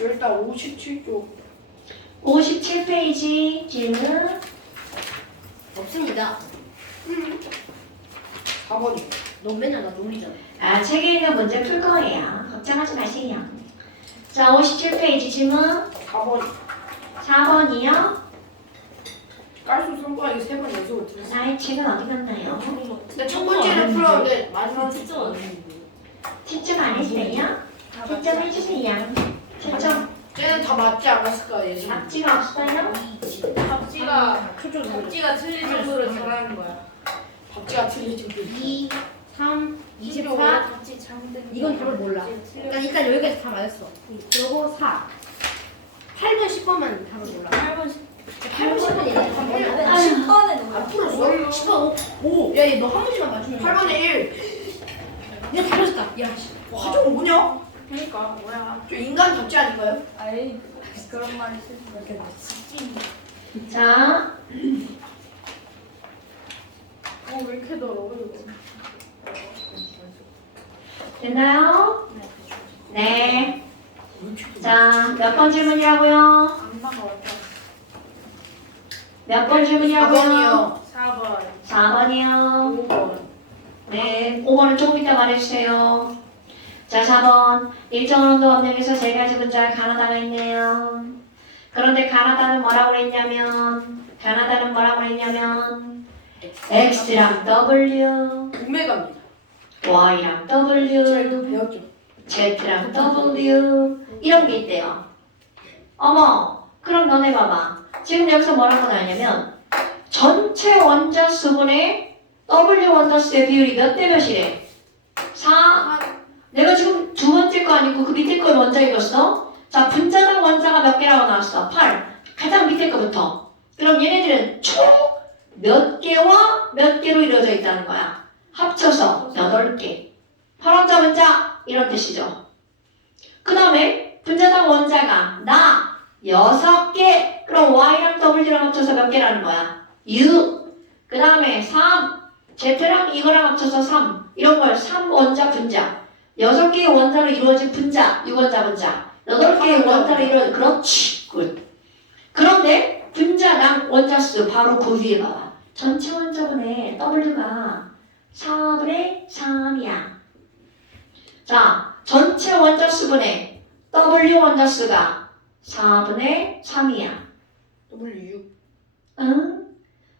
저 일단 57쪽 57페이지 질문. 없습니다. 4번이요. 너 맨날 나 놀리잖아. 아, 책에 있는 문제 풀 거예요. 걱정하지 마세요. 자, 57페이지 질문. 4번 4번이요. 깔수 성과하기 3번 연속으로 들었어요. 나의 책은 어디 갔나요? 근데 첫 번째는 풀었는데 마지막 진짜 왔는데. 채점 안 했어요? 채점 해주세요. 채점 쟤는 다 맞지 않았을까 예전에. 앞지가 없어요? 박지가 표정 놀려. 박지가 틀릴 정도로 잘하는 거야. 박지가 틀릴 정도. 2, 3, 24. 박지 잘못된. 이건 답을 몰라. 그러니까 일단 여기까지 다 맞았어. 그리고 4. 8번, 10번만 답을 몰라. 8번, 10번 얘네 답 몰라. 10번에는 안 풀었어? 10번 5. 야, 얘 너 한 문제만 맞추면 8번에 1. 내가 다 맞았다. 야, 씨. 화종 뭐냐? 그러니까 뭐야? 저 인간 답지 아닌가요? 아이 그런 말이 싫은데. 자, 왜 이렇게 더러워 이거? 됐나요? 네. 자, 몇 번 질문이라고요? 안 나가왔다. 몇 번 질문이라고요? 4번이요. 4번, 4번이요. 5번. 네, 5번은 조금 이따 말해주세요. 자, 4번. 일정 온도 업력에서 세 가지 분자의 가나다가 있네요. 그런데 가나다는 뭐라고 그랬냐면, X랑 W, 오메가입니다. Y랑 제가 이거 W, 배웠죠. Z랑 W 이런 게 있대요. 어머, 그럼 너네 봐봐. 지금 여기서 뭐라고 나왔냐면 전체 원자 수분의 W 원자수의 비율이 몇 대 몇이래? 4. 내가 지금 두 번째 거 아니고 그 밑에 걸 먼저 읽었어. 자, 분자당 원자가 몇 개라고 나왔어? 8. 가장 밑에 거부터. 그럼 얘네들은 총 몇 개와 몇 개로 이루어져 있다는 거야. 합쳐서 8개. 팔원자 분자 이런 뜻이죠. 그 다음에 분자당 원자가 나 6개. 그럼 Y랑 W랑 합쳐서 몇 개라는 거야? 6. 그 다음에 3. Z랑 이거랑 합쳐서 3. 이런 걸 3원자 분자. 6개의 원자로 이루어진 분자. 6원자 분자. 8개의 원자로 이루어진 그렇지. 굿. 그런데 분자당 원자수 바로 그 위에 봐봐. 전체 원자분의 W가 4분의 3이야. 자, 전체 원자수분의 W 원자수가 4분의 3이야. W6. 응?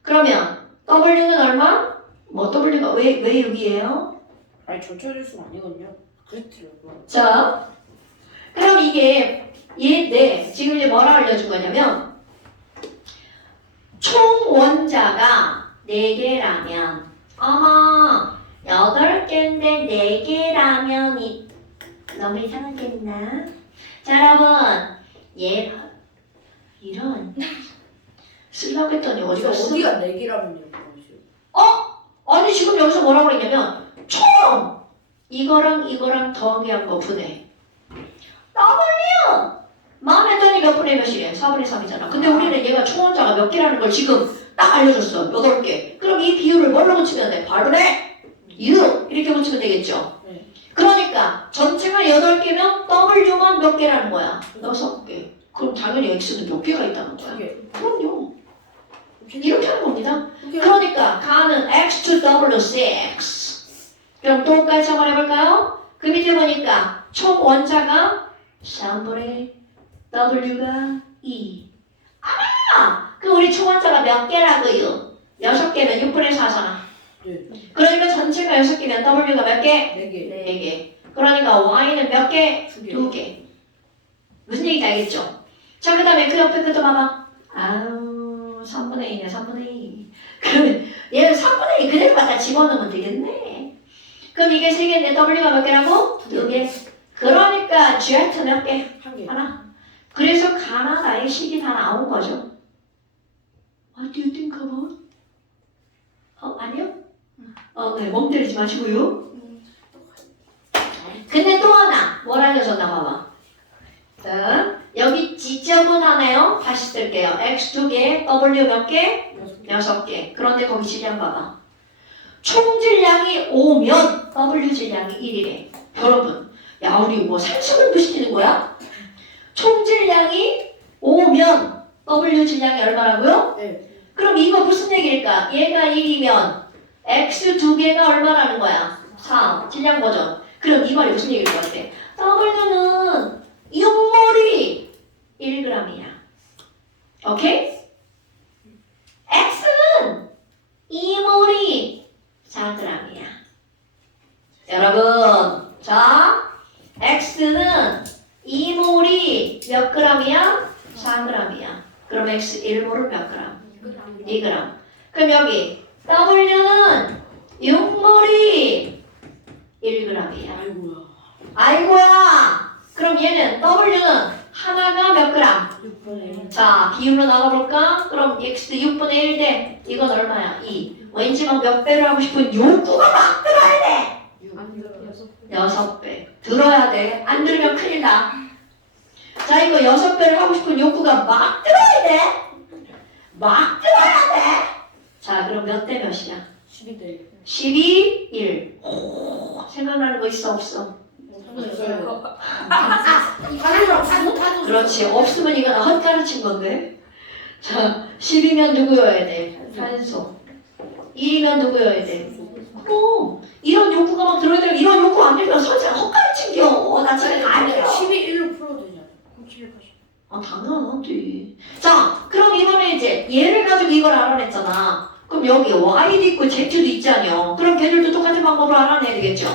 그러면 W는 얼마? 뭐 W가 왜 6이에요? 아니 전체줄 수가 아니거든요. 그랬더라고요. 자, 그럼 이게 네, 지금 이제 뭐라 알려준 거냐면 총 원자가 4개라면 어머 8개인데 4개라면 너무 이상하게 했나? 자, 여러분 이런 쓰려고 했더니 어디 어디가 갔어? 어디가 4개라면요? 아니 지금 여기서 뭐라고 그랬냐면 총 이거랑 더하기한 거 분해 W 마음에 드니 몇 분의 몇이래? 4분의 3이잖아. 근데 우리는 얘가 총 원자가 몇 개라는 걸 지금 딱 알려줬어. 8개. 그럼 이 비율을 뭘로 붙이면 돼? 8분의 6 이렇게 붙이면 되겠죠. 네. 그러니까 전체가 8개면 W만 몇 개라는 거야? 6개. 그럼 당연히 X는 몇 개가 있다는 거야? 2개. 그럼요. 이렇게 하는 겁니다. 오케이. 그러니까 가는 X to W 6. 그럼 똑같이 한번 해볼까요? 그 밑에 보니까 총 원자가 3분의 W가 2. 그럼 우리 총 원자가 몇 개라고요? 6개면 6분의 4잖아. 네. 그러니까 전체가 6개면 W가 몇 개? 4개. 4개. 그러니까 Y는 몇 개? 2개. 2개. 무슨 얘기인지 알겠죠? 자, 그 다음에 그 옆에 것도 봐봐. 아우, 3분의 2네, 3분의 2. 그러면 얘는 3분의 2 그대로 갖다 집어넣으면 되겠네. 그럼 이게 3개인데 W가 몇 개라고? 2개. 그러니까 Z 몇 개? 1개. 하나. 그래서 가나다의 식이 다 나온 거죠. What do you think about? 아니요? 네, 멍 때리지 마시고요. 근데 또 하나, 뭘 알려줬나 봐봐. 자, 여기 지점은 하나요? 다시 쓸게요. X 2개, W 몇 개? 6개. 그런데 거기 질량 봐봐. 총 질량이 5면 W 질량이 1이래. 여러분, 야 우리 뭐 상식을 부시키는 거야? 총 질량이 5면 W 질량이 얼마라고요? 네. 그럼 이거 무슨 얘기일까? 얘가 1이면 X 두 개가 얼마라는 거야? 4. 질량 버전. 그럼 이 말이 무슨 얘기일 것 같아? W는 6몰이 1g이야. 오케이? X는 2몰이 4g이야. 여러분, 자, X는 2몰이 몇 g이야? 4g이야. 그럼 X 1몰은 몇 g? 2g. 그럼 여기 W는 6몰이 1g이야. 아이고야. 아이고야. 그럼 얘는 W는 하나가 몇 g? 6분의 자, 비율로 나눠볼까? 그럼 X 6분의 1 대 이건 얼마야? 2. 왠지 막 몇 배를 하고 싶은 욕구가 막 들어야 돼. 6. 안 들어. 6배. 들어야 돼. 안 들으면 큰일 나. 자, 이거 6배를 하고 싶은 욕구가 막 들어야 돼. 막 들어야 돼. 자, 그럼 몇 대 몇이야? 12대 12, 1. 오, 생각나는 거 있어, 없어? 없어요. 다도 그렇지. 없으면 이건 헛가르친 건데. 자, 10이면 누구여야 돼? 산소. 1이면 누구여야 돼? 이런 욕구가 막 들어야 돼. 이런 욕구 안 들면 선생 헛가르친겨. 나 집에 가야 12 1로 풀어도 되잖아. 11, 80. 아, 당연하지. 자, 그럼 이번에 이제 얘를 가지고 이걸 알아냈잖아. 그럼 여기 Y도 있고 Z도 있잖여. 그럼 걔들도 똑같은 방법으로 알아내야 되겠죠.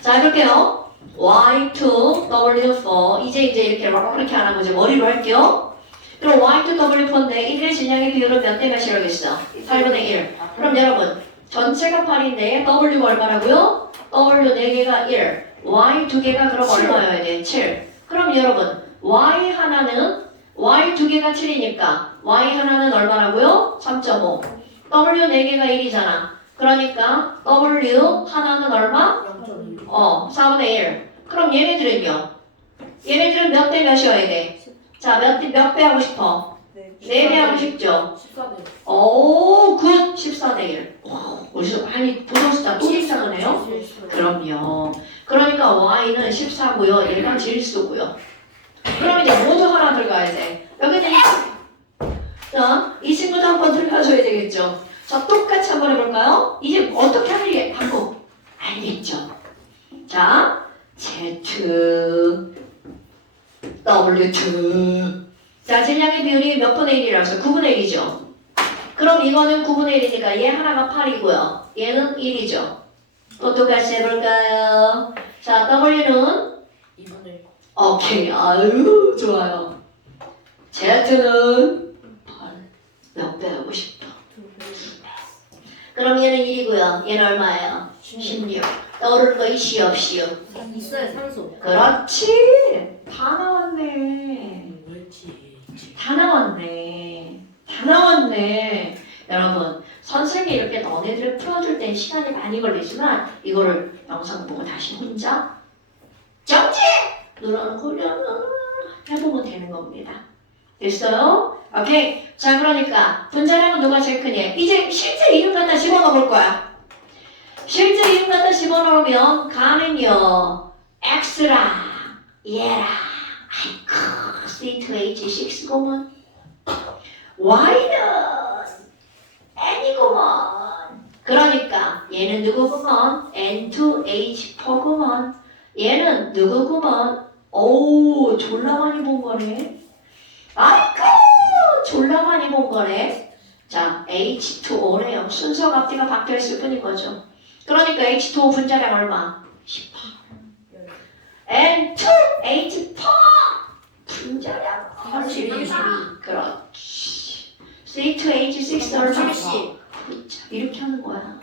자, 해볼게요. Y2, W4. 이제 이렇게 안 하고 이제 머리로 할게요. 그럼 Y2, W4인데 1의 질량의 비율은 몇 대 몇이라고 했어? 8분의 1. 그럼 여러분, 전체가 8인데 W가 얼마라고요? W 4개가 1. Y 2개가 그럼 얼마여야 돼? 7. 그럼 여러분, Y 하나는 Y 2개가 7이니까 Y 하나는 얼마라고요? 3.5. W 4개가 1이잖아. 그러니까 W 하나는 얼마? 0.2. 4분의 1. 그럼 얘네들은요? 얘네들은 몇 대 몇이어야 돼? 자, 몇 배 하고 싶어? 4배 하고 싶죠? 14대. 오, 굿! 14대 1. 어디서 많이 보던 숫자 또 비슷하네요? 그럼요. 그러니까 Y는 14고요. 얘가 질소고요. 그럼 이제 모두 하나 들어가야 돼. 여기는 자, 이 친구도 한번 들어가줘야 되겠죠. 자, 똑같이 한번 해볼까요? 이제 어떻게 하는지 방법 알겠죠? 자, Z, W2. 자, 질량의 비율이 몇 분의 1이라서 9분의 1이죠. 그럼 이거는 9분의 1이니까 얘 하나가 8이고요. 얘는 1이죠. 또 똑같이 해볼까요? 자, W는 2분의 1. 오케이. 아유, 좋아요. Z는 8. 몇 배 하고 싶다. 그럼 얘는 1이고요. 얘는 얼마예요? 16. 떠오르는 거 있이 없이요? 있어요 산소. 그렇지. 다 나왔네. 뭐였지? 다 나왔네. 다 나왔네. 여러분, 선생님이 이렇게 너네들을 풀어줄 땐 시간이 많이 걸리지만 이거를 영상 보고 다시 혼자 정지! 눌러놓으면 해보면 되는 겁니다. 됐어요? 오케이. 자, 그러니까 분자량은 누가 제일 크니? 이제 실제 이름 갖다 집어넣어 볼 거야. 실제 이름 갖다 집어넣으면 가는요 X랑 얘랑 아이쿠 C2H6구먼 Y는 N이구먼. 그러니까 얘는 누구구먼? N2H4구먼. 얘는 누구구먼? 오, 졸라 많이 본 거네. 아이쿠, 졸라 많이 본 거네. 자, H2O래요. 순서가 앞뒤가 바뀌었을 뿐인 거죠. 그러니까 H2O 분자량 얼마? 18. N2H4 분자량 32. 그렇지. C2H6 얼마? 70. 그렇죠. 이렇게 하는 거야.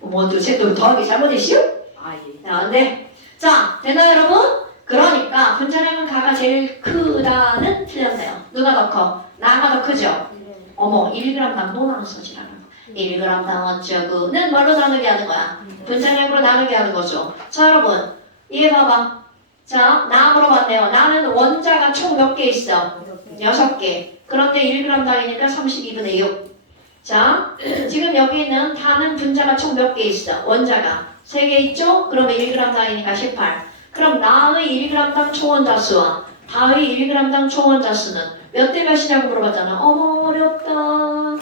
뭐 도대체 또 더하기 잘못했시오? 아, 예. 안 돼. 자, 됐나요, 여러분? 그러니까 분자량은 가가 제일 크다는 틀렸네요. 누가 더 커? 나가 더 크죠? 어머, 1g당 또 나눠서지라는 거. 1g당 어쩌고는 뭘로 나누게 하는 거야? 분자량으로 나누게 하는 거죠. 자, 여러분, 이해 봐봐. 자, 나 물어봤네요. 나는 원자가 총 몇 개 있어? 6개. 그런데 1g당이니까 32분의 6. 자, 지금 여기 있는 다는 분자가 총 몇 개 있어? 원자가 3개 있죠? 그러면 1g당이니까 18. 그럼 나의 1g당 총원자 수와 바위 1g당 총원자 수는 몇 대 몇이냐고 물어봤잖아. 어머 어렵다.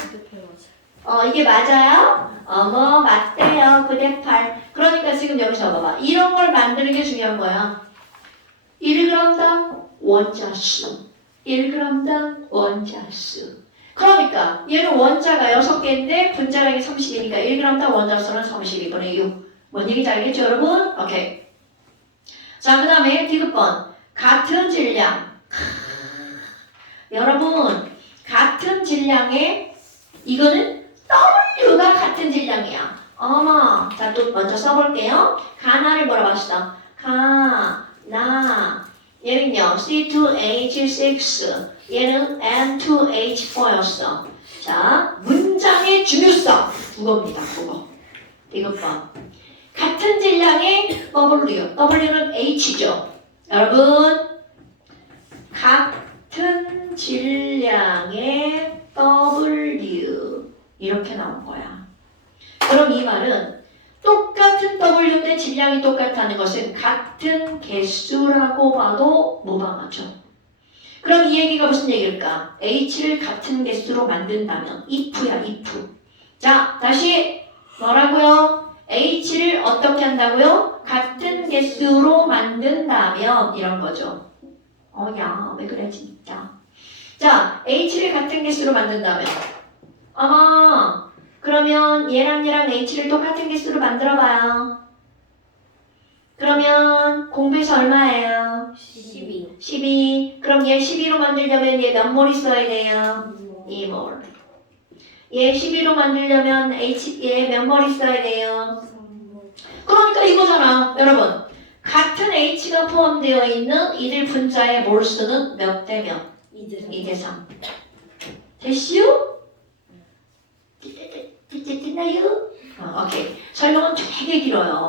이게 맞아요? 어머 맞대요. 9대 8. 그러니까 지금 여기서 봐봐. 이런 걸 만드는 게 중요한 거야. 1g당 원자 수. 1g당 원자 수. 그러니까 얘는 원자가 6개인데 분자량이 30이니까 1g당 원자 수는 32분의 6. 뭔 얘기인지 알겠죠 여러분? 오케이. 자, 그 다음에 디귿번. 같은 질량. 여러분, 같은 질량에 이거는 W가 같은 질량이야. 어머. 자, 또 먼저 써볼게요. 가나를 뭐라고 합시다. 가나. 얘는요, C2H6. 얘는 N2H4였어. 자, 문장의 중요성. 국어입니다, 국어. 디귿번. 같은 질량의 W. W는 H죠. 여러분, 같은 질량의 W 이렇게 나온 거야. 그럼 이 말은 똑같은 W인데 질량이 똑같다는 것은 같은 개수라고 봐도 무방하죠. 그럼 이 얘기가 무슨 얘기일까? H를 같은 개수로 만든다면 if야 if. 자, 다시 뭐라고요? H를 어떻게 한다고요? 같은 개수로 만든다면 이런 거죠. 야, 왜 그래 진짜. 자, H를 같은 개수로 만든다면 그러면 얘랑 H를 똑같은 개수로 만들어봐요. 그러면 공배수 얼마예요? 12. 12. 그럼 얘 12로 만들려면 얘 몇 몰 있어야 돼요? 2몰. 얘 12로 만들려면 얘 몇 몰 있어야 돼요? 그러니까 이거잖아. 여러분. 같은 H가 포함되어 있는 이들 분자의 몰수는 몇 대 몇? 2대 3. 됐슈? 됐나요? 오케이. 설명은 되게 길어요.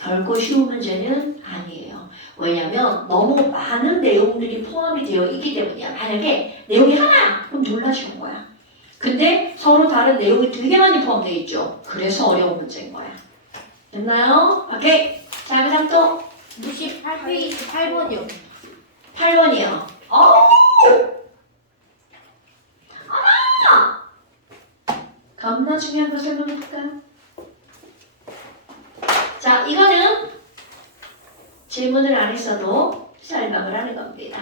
결코 쉬운 문제는 아니에요. 왜냐면 너무 많은 내용들이 포함이 되어 있기 때문이야. 만약에 내용이 하나! 그럼 놀라시는 거야. 근데 서로 다른 내용이 되게 많이 포함되어 있죠. 그래서 어려운 문제인 거야. 됐나요? 오케이. 자, 그 다음 또 68페이지 8번이요. 8번이요. 겁나 중요한 거 설명해볼까요? 자, 이거는 질문을 안 했어도 설명을 하는 겁니다.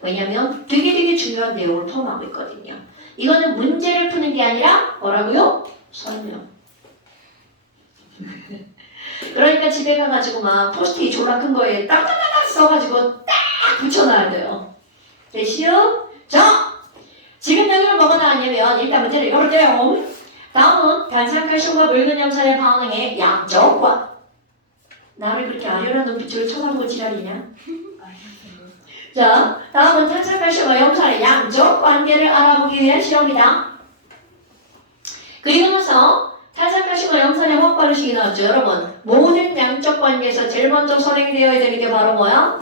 왜냐면 되게 중요한 내용을 포함하고 있거든요. 이거는 문제를 푸는 게 아니라 뭐라고요? 설명. 그러니까 집에 가가지고 막 포스트잇 졸라 큰 거에 딱딱딱 써가지고 딱 붙여놔야 돼요. 됐시요? 자, 지금 여기를 뭐가 나왔냐면 일단 문제를 읽어볼게요. 다음은 반사칼슘과 묽은 염산의 반응의 양적과 나를 그렇게 아련한 눈빛으로 쳐다보고 지랄이냐? 자, 다음은 탄산칼슘과 염산의 양적 관계를 알아보기 위한 실험이다. 그리고 나서 탄산칼슘과 염산의 확발의식이 나왔죠. 여러분, 모든 양적 관계에서 제일 먼저 선행되어야 되는 게 바로 뭐야?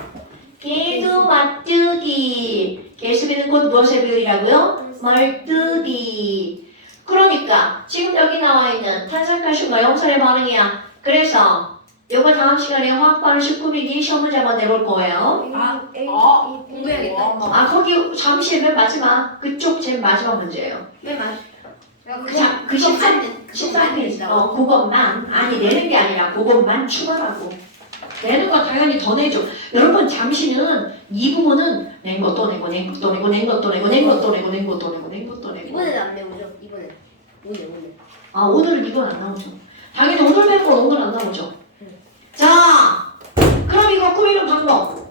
개수 맞뜨기. 개수비는 곧 무엇의 비율이라고요? 말뜨기. 그러니까 지금 여기 나와 있는 탄산칼슘과 염산의 반응이야. 그래서 요거 다음 시간에 화학반응식 꾸미기 시험 문제 한번 내볼 거예요. 공부해야겠다. 거기 잠시 맨 마지막 그쪽 제일 마지막 문제예요. 맨 마지막. 그 13페이지. 그것만 아니 내는 게 아니라 그것만 추가라고. 내는 거 당연히 더 내죠. 여러분 잠시는 이 부분은 낸 것도 내고 낸 것도 내고 낸 것도 내고 낸 것도 내고 낸 것도 내고 낸 것도 내고. 이번에는 안 배우죠? 이번에. 오늘. 오늘은 이건 안 나오죠. 당연히 오늘 배운 건 오늘 안 나오죠. 자, 그럼 이거 꾸미는 방법.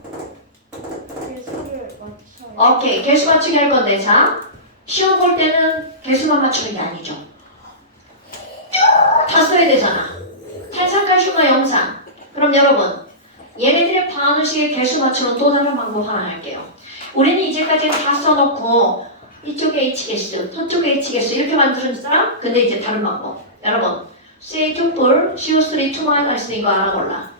개수를 맞춰요. 오케이, 개수 맞추기 할 건데, 자, 시험 볼 때는 개수만 맞추는 게 아니죠. 쭉 다 써야 되잖아. 탄산칼슘과 염산. 그럼 여러분, 얘네들의 반응식의 개수 맞추는 또 다른 방법 하나 할게요. 우리는 이제까지 다 써놓고 이쪽에 H개수, 저쪽에 H개수 이렇게 만들었잖아? 근데 이제 다른 방법. 여러분, CH2뿔, CO3 2-인 거 알아 몰라?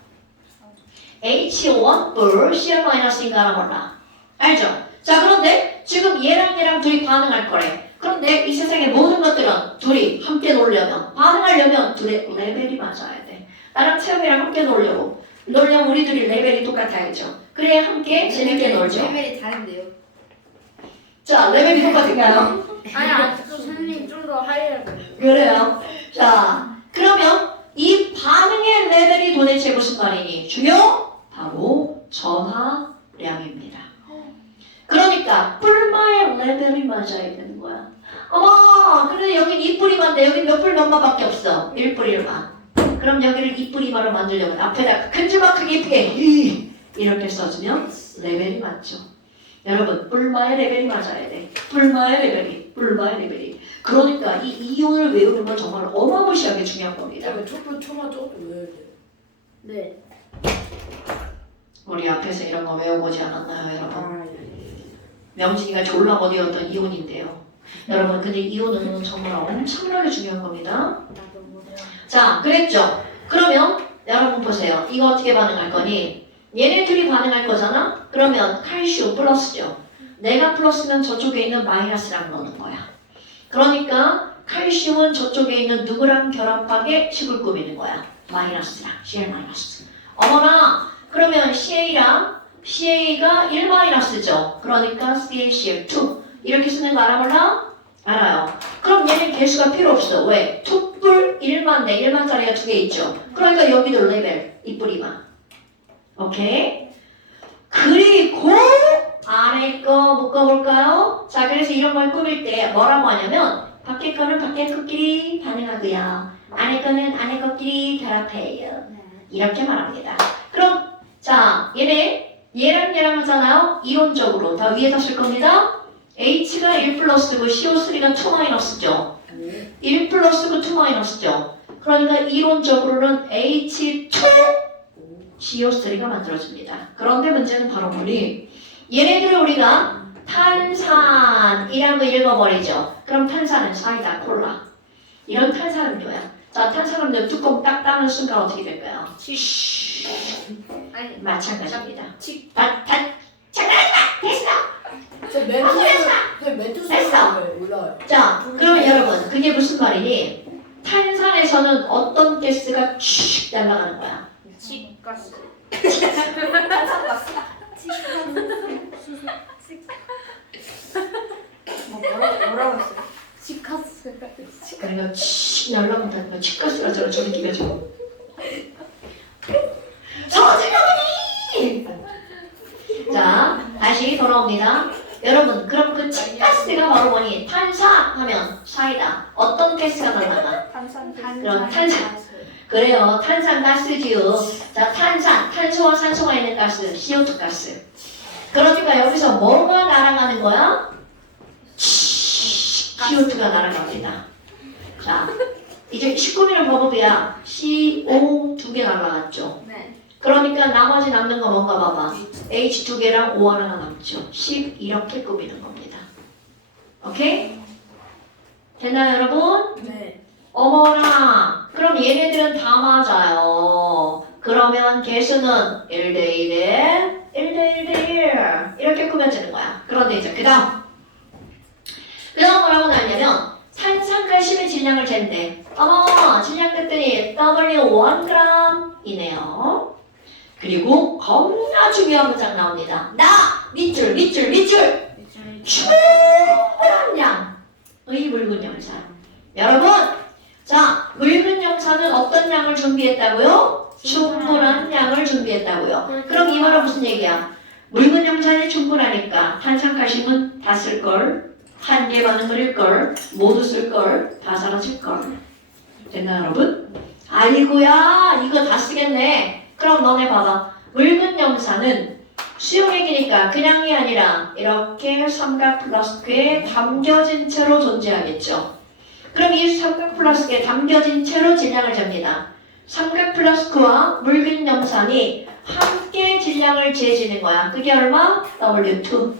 H1뿔, Cl-인 거 알아 몰라? 알죠? 자, 그런데 지금 얘랑 둘이 반응할 거래. 그런데 이 세상의 모든 것들은 둘이 함께 놀려면, 반응하려면 둘의 레벨이 맞아야 돼. 나랑 채영이랑 함께 놀려면 우리 둘이 레벨이 똑같아야죠. 그래야 함께 재밌게 놀죠. 레벨이 다른데요. 자, 레벨이 똑같은가요? 아니 아직도 선생님 좀 더 하이라고. 그래요. 자, 그러면 이 반응의 레벨이 도대체 무슨 말이니? 중요? 바로 전하량입니다. 그러니까 뿔마의 레벨이 맞아야 되는 거야. 어머, 근데 여긴 2뿌리만데 여기 몇 뿔 몇 마밖에 없어. 1뿌 1마. 그럼 여기를 2뿌 2마로 만들려면 앞에다가 큰지막하게 이쁘게 이렇게 써주면 레벨이 맞죠. 여러분, 뿔마의 레벨이 맞아야 돼. 뿔마의 레벨이. 그러니까 이 이온을 외우는 건 정말 어마무시하게 중요한 겁니다. 왜 촛불 초마 저것도 외워야 돼? 네. 우리 앞에서 이런 거 외워보지 않았나요, 여러분? 아, 명진이가 졸라 어디였던 이온인데요. 여러분, 근데 이온은 정말 엄청나게 중요한 겁니다. 나도 못해요. 자, 그랬죠? 그러면 여러분 보세요. 이거 어떻게 반응할 거니? 얘네 둘이 반응할 거잖아? 그러면 칼슘 플러스죠. 내가 플러스면 저쪽에 있는 마이너스랑 넣는 거야. 그러니까 칼슘은 저쪽에 있는 누구랑 결합하게 식을 꾸미는 거야. 마이너스랑 Cl 마이너스. 어머나, 그러면 CA가 1 마이너스죠. 그러니까 CaCl2 이렇게 쓰는 거 알아 몰라? 알아요. 그럼 얘는 개수가 필요 없어. 왜? 2뿔 1만데 1만짜리가 2개 있죠. 그러니까 여기도 레벨 2뿔이만. 오케이? 그리고 안에 거 묶어볼까요? 자, 그래서 이런 걸 꾸밀 때 뭐라고 하냐면 밖에 거는 밖에 거끼리 반응하고요. 안에 거는 안에 거끼리 결합해요. 이렇게 말합니다. 그럼 자, 얘랑 하잖아요. 이론적으로 다 위에다 쓸 겁니다. H가 1 플러스고 CO3가 2 마이너스죠. 1 플러스고 2 마이너스죠. 그러니까 이론적으로는 H2 CO3가 만들어집니다. 그런데 문제는 바로 뭐니? 얘네들을 우리가 탄산이라는 거 읽어버리죠. 그럼 탄산은 사이다, 콜라. 이런 탄산음료야. 자, 탄산음료 뚜껑 딱 따는 순간 어떻게 될까요? 아니 마찬가지입니다. 치- 잠깐만! 됐어! 제 멘트 됐어. 소리가 올라요. 자, 그러면 여러분, 그게 무슨 말이니? 탄산에서는 어떤 가스가 슉 날아가는 거야? 치가스. 뭐라고 했어요? 치가스. 그러니까 슉 날아간다니까 치가스가 저 느낌이야 지금. 서진영이! 자, 다시 돌아옵니다. 여러분, 그럼 그 치가스가 바로 뭐니? 탄산 하면 사이다. 어떤 가스가 날아가? 그럼 탄산. 그래요. 탄산가스지요. 자, 탄소와 산소가 있는 가스, CO2 가스. 그러니까 여기서 뭐가 날아가는 거야? CO2가 날아갑니다. 자, 이제 19미는 버벅이야. CO 2개 날아갔죠. 네. 그러니까 나머지 남는 거 뭔가 봐봐. H 2개랑 O 하나 남죠. 10 이렇게 꾸미는 겁니다. 오케이? 됐나요, 여러분? 네. 어머나, 그럼 얘네들은 다 맞아요. 그러면 개수는 1대1에 1대1대1 이렇게 꾸며지는 거야. 그런데 이제 그 다음 뭐라고 나왔냐면 산산칼슘의 질량을 잰대. 어머, 질량 됐더니 W1g이네요. 그리고 겁나 중요한 문장 나옵니다. 밑줄 충분한 양의 묽은 염산. 여러분, 자, 묽은 염산은 어떤 양을 준비했다고요? 충분한 양을 준비했다고요. 그럼 이 말은 무슨 얘기야? 묽은 염산이 충분하니까 탄산칼슘은 다 쓸걸, 한 개만은 그릴걸, 모두 쓸걸, 다 사라질걸. 됐나요, 여러분? 아이고야, 이거 다 쓰겠네. 그럼 너네 봐봐. 묽은 염산은 수용액이니까 그냥이 아니라 이렇게 삼각 플라스크에 담겨진 채로 존재하겠죠. 그럼 이 삼각 플라스크에 담겨진 채로 질량을 잽니다. 삼각 플라스크와 묽은 염산이 함께 질량을 재지는 거야. 그게 얼마? W2.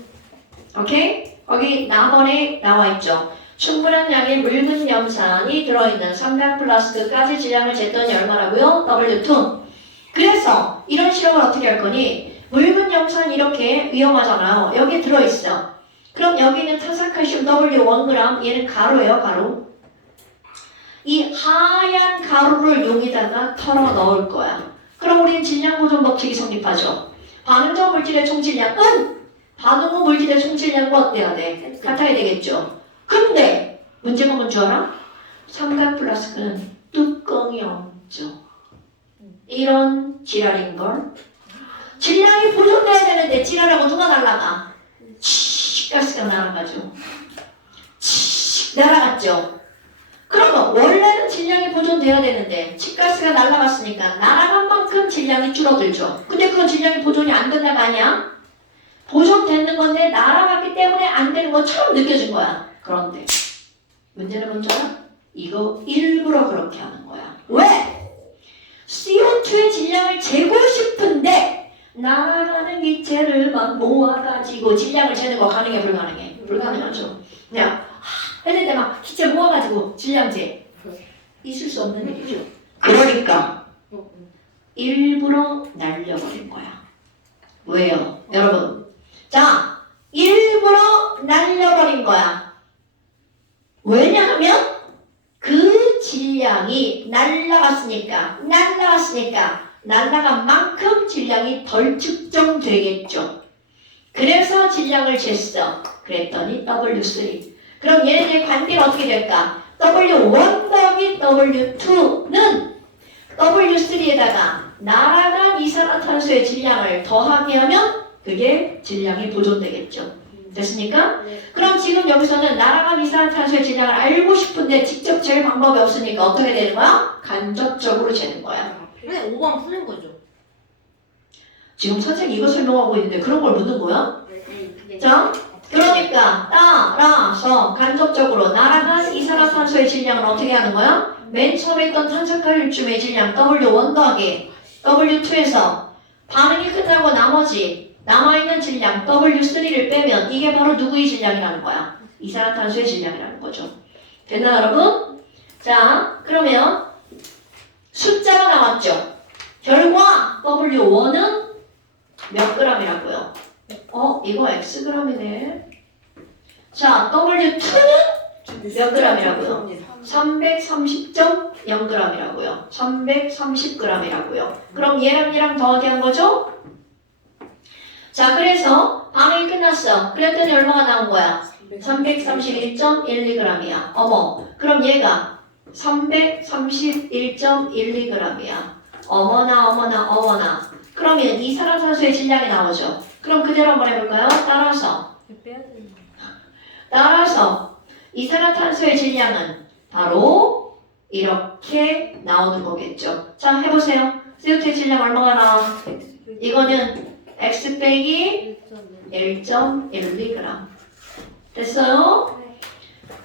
오케이? 거기 나번에 나와 있죠. 충분한 양의 묽은 염산이 들어있는 삼각 플라스크까지 질량을 쟀더니 얼마라고요? W2. 그래서 이런 실험을 어떻게 할 거니? 묽은 염산 이렇게 위험하잖아요. 여기 들어있어. 그럼 여기 있는 탄산칼슘 W1g 얘는 가루예요, 가루. 이 하얀 가루를 용에다가 털어 넣을 거야. 그럼 우리는 질량 보존 법칙이 성립하죠. 반응적 물질의 총질량은 반응 후 물질의 총질량과 어때야 돼? 같아야 되겠죠. 근데 문제가 뭔지 알아? 삼각 플라스크는 뚜껑이 없죠. 이런 지랄인걸. 질량이 보존돼야 되는데 지랄하고 누가 날아가? 가스가 날아가죠. 날아갔죠. 그러면 원래는 질량이 보존돼야 되는데 치가스가 날아갔으니까 날아간 만큼 질량이 줄어들죠. 근데 그건 질량이 보존이 안 된다가 아니야? 보존되는 건데 날아갔기 때문에 안 되는 것처럼 느껴진 거야. 그런데 문제는 뭔지 알아? 이거 일부러 그렇게 하는 거야. 왜? CO2의 질량을 재고 싶은데 날아가는 기체를 막 모아가지고 질량을 재는 거 가능해 불가능해? 불가능하죠. 그냥 했는데 막 기체 모아가지고 질량 재. 있을 수 없는 일이죠. 그러니까 일부러 날려버린 거야. 왜요? 여러분. 자, 일부러 날려버린 거야. 왜냐하면 그 질량이 날아갔으니까 날아간 만큼 질량이 덜 측정되겠죠. 그래서 질량을 쟀어. 그랬더니 W3. 그럼 얘네들의 관계가 어떻게 될까? W1 더하기 W2는 W3에다가 날아간 이산화탄소의 질량을 더하게 하면 그게 질량이 보존되겠죠. 됐습니까? 네. 그럼 지금 여기서는 날아간 이산화탄소의 질량을 알고 싶은데 직접 잴 방법이 없으니까 어떻게 되는 거야? 간접적으로 재는 거야. 근데 5번 푸는 거죠. 지금 선생님 이거 설명하고 있는데 그런 걸 묻는 거야? 자, 그러니까 따라서 간접적으로 날아간 이산화탄소의 질량을 어떻게 하는 거야? 맨 처음에 있던 탄산가스륨의 질량 W1 더하기 W2에서 반응이 끝나고 나머지 남아있는 질량 W3를 빼면 이게 바로 누구의 질량이라는 거야? 이산화탄소의 질량이라는 거죠. 됐나 여러분? 자, 그러면 숫자가 나왔죠? 결과 W1은 몇 g이라고요? 이거 xg이네. 자, W2는 몇 g이라고요? 330.0g이라고요. 330g이라고요. 그럼 얘랑 더하기 한 거죠? 자, 그래서 반응이 끝났어. 그랬더니 얼마가 나온 거야? 331.12g이야. 어머, 그럼 얘가 331.12g이야. 어머나. 그러면 이산화탄소의 질량이 나오죠. 그럼 그대로 한번 해볼까요? 따라서 이산화탄소의 질량은 바로 이렇게 나오는 거겠죠. 자, 해보세요. CO2의 질량 얼마가 나와? 이거는 x 빼기 1.12g. 됐어요?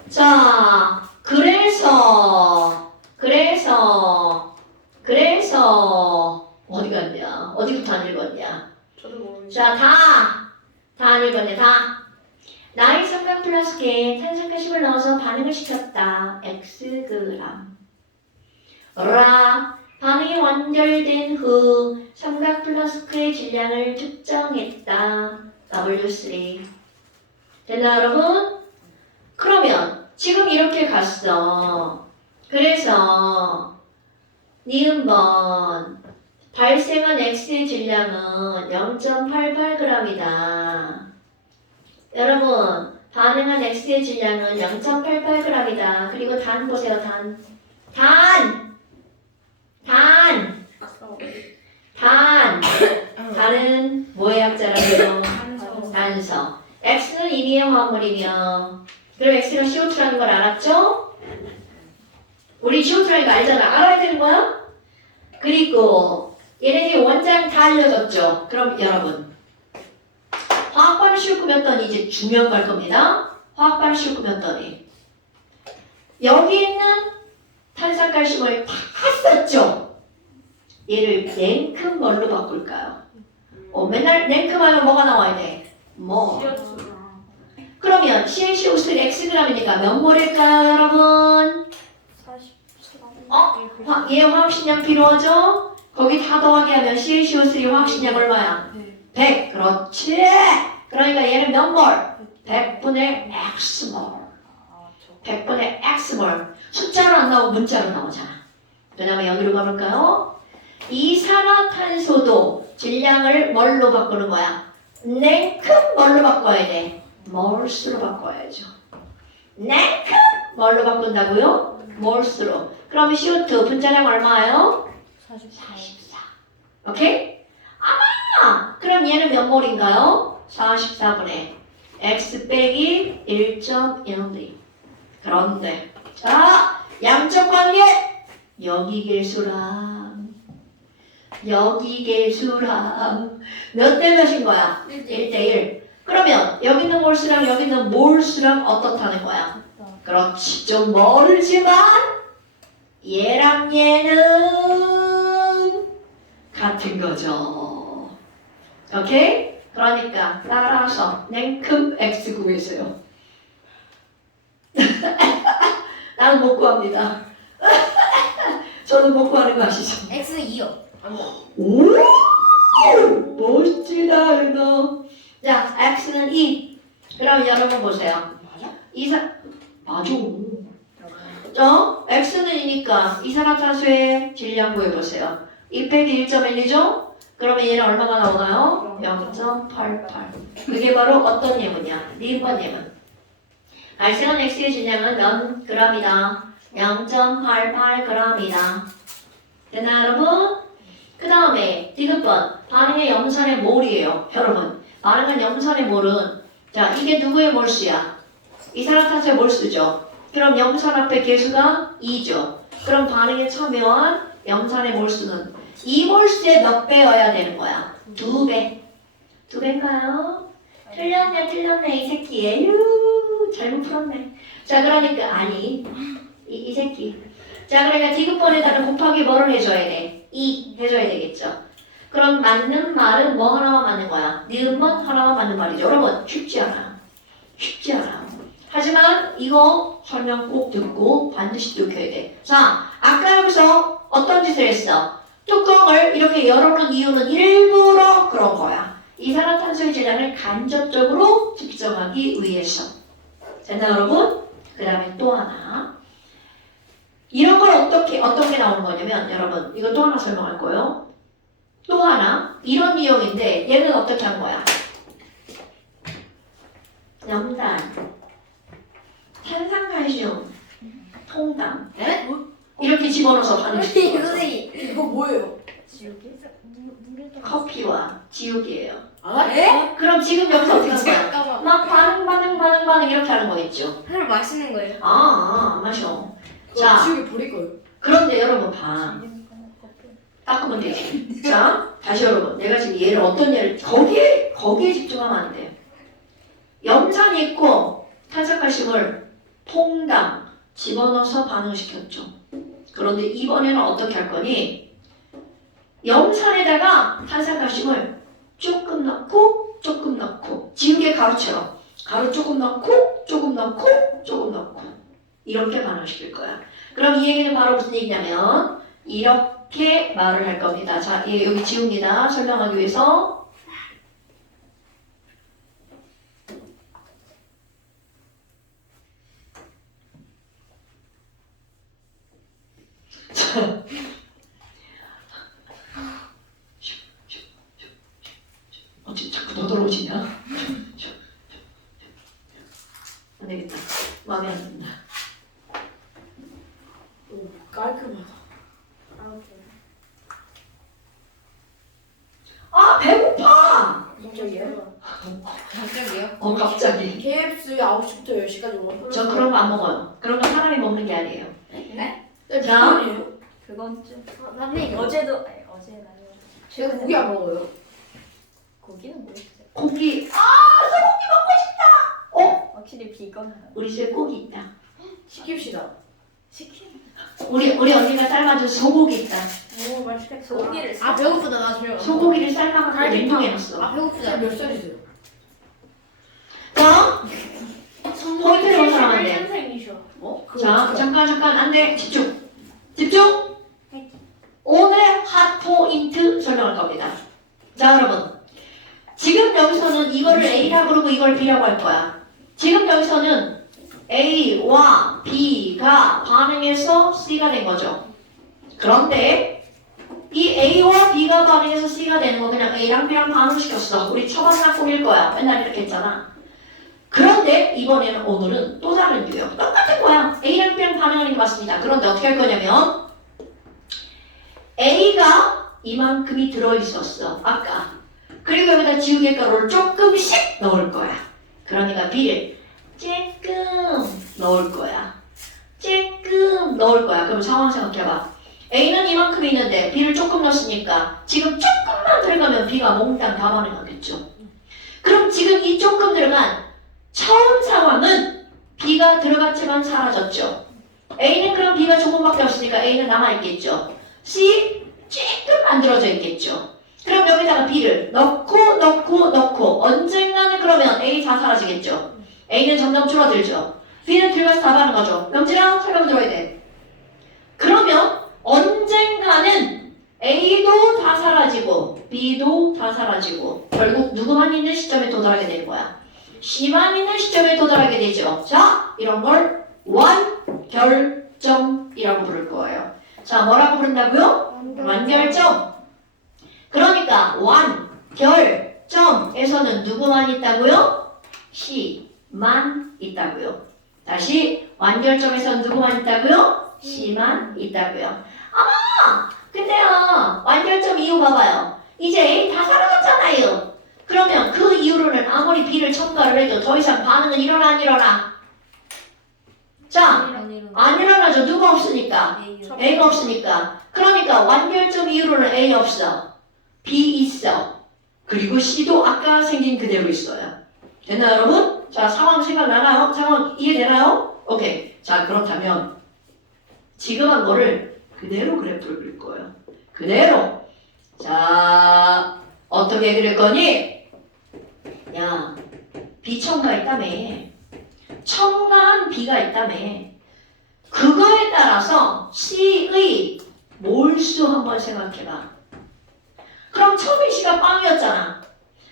자, 그래서 어디 갔냐? 어디부터 안 읽었냐? 저도 모르겠어요. 자, 다 안 읽었네, 다. 나의 삼각 플라스크에 탄산가스를 넣어서 반응을 시켰다. xg. 반응이 완결된 후 삼각 플라스크의 질량을 측정했다. W3. 됐나 여러분? 그러면 지금 이렇게 갔어. 그래서 니은번 발생한 X의 질량은 0.88g이다. 여러분, 반응한 X의 질량은 0.88g이다. 그리고 단 보세요, 단. 단은 뭐의 약자라고요? 단서. X는 임의의 화합물이며, 그럼 X가 CO2라는 걸 알았죠? 우리 CO2라는 거 알잖아. 알아야 되는 거야? 그리고 얘네들이 원장 다 알려줬죠? 그럼 여러분, 화학반을 싣고 몇 던이 이제 중요한 걸 겁니다. 화학반을 싣고 몇 던이. 여기 있는 탄산칼슘을 다 썼죠? 얘를 냉큼 뭘로 바꿀까요? 맨날 냉큼 하면 뭐가 나와야 돼? 그러면 CaCO3 xg이니까 몇 몰일까요, 여러분? 47. 얘 화학식량 필요하죠? 거기 다 더하게 하면 CaCO3 화학식량 얼마야? 100. 그렇지. 그러니까 얘는 몇 몰? 100분의 x몰. 100분의 x몰. 숫자로 안 나오고 문자로 나오잖아. 그 다음에 여기로 가볼까요? 이산화탄소도 질량을 뭘로 바꾸는 거야? 냉큼 뭘로 바꿔야 돼? 몰스로 바꿔야죠. 냉큼 뭘로 바꾼다고요? 몰스로. 그럼 CO2 분자량 얼마예요? 44. 오케이? 아마 그럼 얘는 몇 몰인가요? 44분의 x 빼기 1.12. 그런데 자, 양적 관계 여기계수랑 여기계수랑 몇 대 몇인 거야? 1대1. 그러면 여기 있는 몰수랑 여기 있는 몰수랑 어떻다는 거야? 그렇지. 좀 멀지만 얘랑 얘는 같은 거죠. 오케이? 그러니까 따라서 냉큼 x 구해주세요. 나는 못 구합니다. 저는 못 구하는 거 아시죠? X 2요. 오! 멋지다, 너. 자, x는 2. 그럼 여러분 보세요. 맞아. x는 2니까 이산화탄소의 질량 구해보세요. 2 빼기 1.12죠? 그러면 얘는 얼마가 나오나요? 0.88. 그게 바로 어떤 예문이야? 니은번 예문. 발생한 x의 질량은 몇 g이다? 0.88g이다. 됐나 여러분? 그 다음에 디귿번 반응의 염산의 몰이에요. 여러분 반응한 염산의 몰은 자 이게 누구의 몰수야? 이산화탄소의 몰수죠. 그럼 염산 앞에 계수가 2죠. 그럼 반응에 참여한 염산의 몰수는 이 몰수의 몇 배여야 되는 거야? 2배. 2배인가요? 틀렸네 이 새끼. 에휴 잘못 풀었네. 자 그러니까 아니 이 새끼. 자 그러니까 디귿번에다가 곱하기 뭐를 해줘야 돼? 2 해줘야 되겠죠. 그럼 맞는 말은 뭐 하나만 맞는 거야? 니은번 하나만 맞는 말이죠. 여러분 쉽지 않아. 하지만 이거 설명 꼭 듣고 반드시 기억해야 돼. 자 아까 여기서 어떤 짓을 했어? 뚜껑을 이렇게 열어놓은 이유는 일부러 그런 거야. 이산화탄소의 질량을 간접적으로 측정하기 위해서. 됐나 여러분? 그 다음에 또 하나. 이런 걸 어떻게 나오는 거냐면 여러분 이거 또 하나 설명할 거예요. 또 하나 이런 유형인데 얘는 어떻게 한 거야? 염단, 탄산칼슘, 통당 에? 이렇게 집어넣어서 반응시키는 거죠. 선생님. 이거 뭐예요? 커피와 지우개예요. 아? 에? 그럼 지금 여기서 어떻게 하는 거야? 잠깐만. 막 반응 이렇게 하는 거겠죠. 하루 마시는 거예요. 마셔. 자. 자, 지우개 버릴 거예요. 그런데 여러분 봐. 닦으면 되지. 자, 다시 여러분. 내가 지금 얘를 어떤 예를 거기에 집중하면 안 돼요. 염산이 있고 탄산칼슘을 통당 집어넣어서 반응시켰죠. 그런데 이번에는 어떻게 할 거니? 염산에다가 탄산칼슘을 조금 넣고 지우개 가루처럼 가루 조금 넣고 이렇게 반응시킬 거야. 그럼 이 얘기는 바로 무슨 얘기냐면 이렇게 말을 할 겁니다. 자, 예, 여기 지웁니다. 설명하기 위해서. 자, 어째 자꾸 너덜어지냐? 안 되겠다. 마음에 안 든다. 오, 깔끔하다. 아, 배고파! 갑자기요? 갑자기요? 갑자기. KFC 9시부터 10시까지 먹어요. 저 그런 거 안 먹어요. 그런 거 사람이 먹는 게 아니에요. 네? 자. 비건이에요? 그건 좀 선생님. 어제도 아니 어제는 아니고 제가 고기 안 먹어요. 고기는 모르겠어요. 고기. 확실히 비건 우리 집에 고기 있다. 시킵시다. 치킨 우리 언니가 삶아준 소고기 있다. 오, 맛있겠다. 소고기를 아 배고프다 나 지금. 소고기를 삶아갖고 냉동해놨어. 아 배고프다. 몇 살이세요? 자, 포인트를 보셔야 돼. 년생이셔. 어? 자, 잠깐 안 돼. 집중. 오늘 핫 포인트 설명할 겁니다. 자, 여러분. 지금 여기서는 이거를 A라고 그러고 이걸 B라고 할 거야. 지금 여기서는 A와 B가 반응해서 C가 된 거죠. 그런데 이 A와 B가 반응해서 C가 되는 거 그냥 A랑 B랑 반응시켰어. 우리 초반 낙공일 거야. 맨날 이렇게 했잖아. 그런데 이번에는 오늘은 또 다른 유형. 똑같은 거야. A랑 B랑 반응하는 게 맞습니다. 그런데 어떻게 할 거냐면 A가 이만큼이 들어있었어. 아까. 그리고 여기다 지우개가루를 조금씩 넣을 거야. 그러니까 B를 조금 넣을 거야. 조금 넣을 거야. 그럼 상황 생각해봐. A는 이만큼 있는데 B를 조금 넣었으니까 지금 조금만 들어가면 B가 몽땅 다 반응하겠죠. 그럼 지금 이 조금 들어간 처음 상황은 B가 들어갔지만 사라졌죠. A는 그럼 B가 조금밖에 없으니까 A는 남아있겠죠. C 조금 만들어져 있겠죠. 그럼 여기다가 B를 넣고 언젠가는 그러면 A 다 사라지겠죠. A는 점점 줄어들죠. B는 들어가서 다 반응하죠. 명진아 설명 들어야 돼. 그러면 언젠가는 A도 다 사라지고 B도 다 사라지고 결국 누구만 있는 시점에 도달하게 되는 거야. C만 있는 시점에 도달하게 되죠. 자, 이런 걸 완결점이라고 부를 거예요. 자, 뭐라고 부른다고요? 완결점. 그러니까 완결점에서는 누구만 있다고요? C만 있다고요. 다시 완결점에서는 누구만 있다고요? C만 있다고요. 아마 근데요 완결점 이유 봐봐요. 이제 A 다 사라졌잖아요. 그러면 그 이후로는 아무리 B를 첨가를 해도 더 이상 반응은 일어나 안 일어나? 자, 안 일어나죠. 누가 없으니까. A가 없으니까. 그러니까 완결점 이후로는 A 없어. B 있어. 그리고 C도 아까 생긴 그대로 있어요. 됐나요 여러분? 자, 상황 생각나나요? 상황 이해되나요? 오케이. 자, 그렇다면 지금 한 거를 그대로 그래프를 그릴 거예요. 그대로. 자, 어떻게 그릴 거니? 야, B 첨가 있다며. 첨가한 B가 있다며. 그거에 따라서 C의 몰수 한번 생각해봐. 그럼 처음에 C가 빵이었잖아.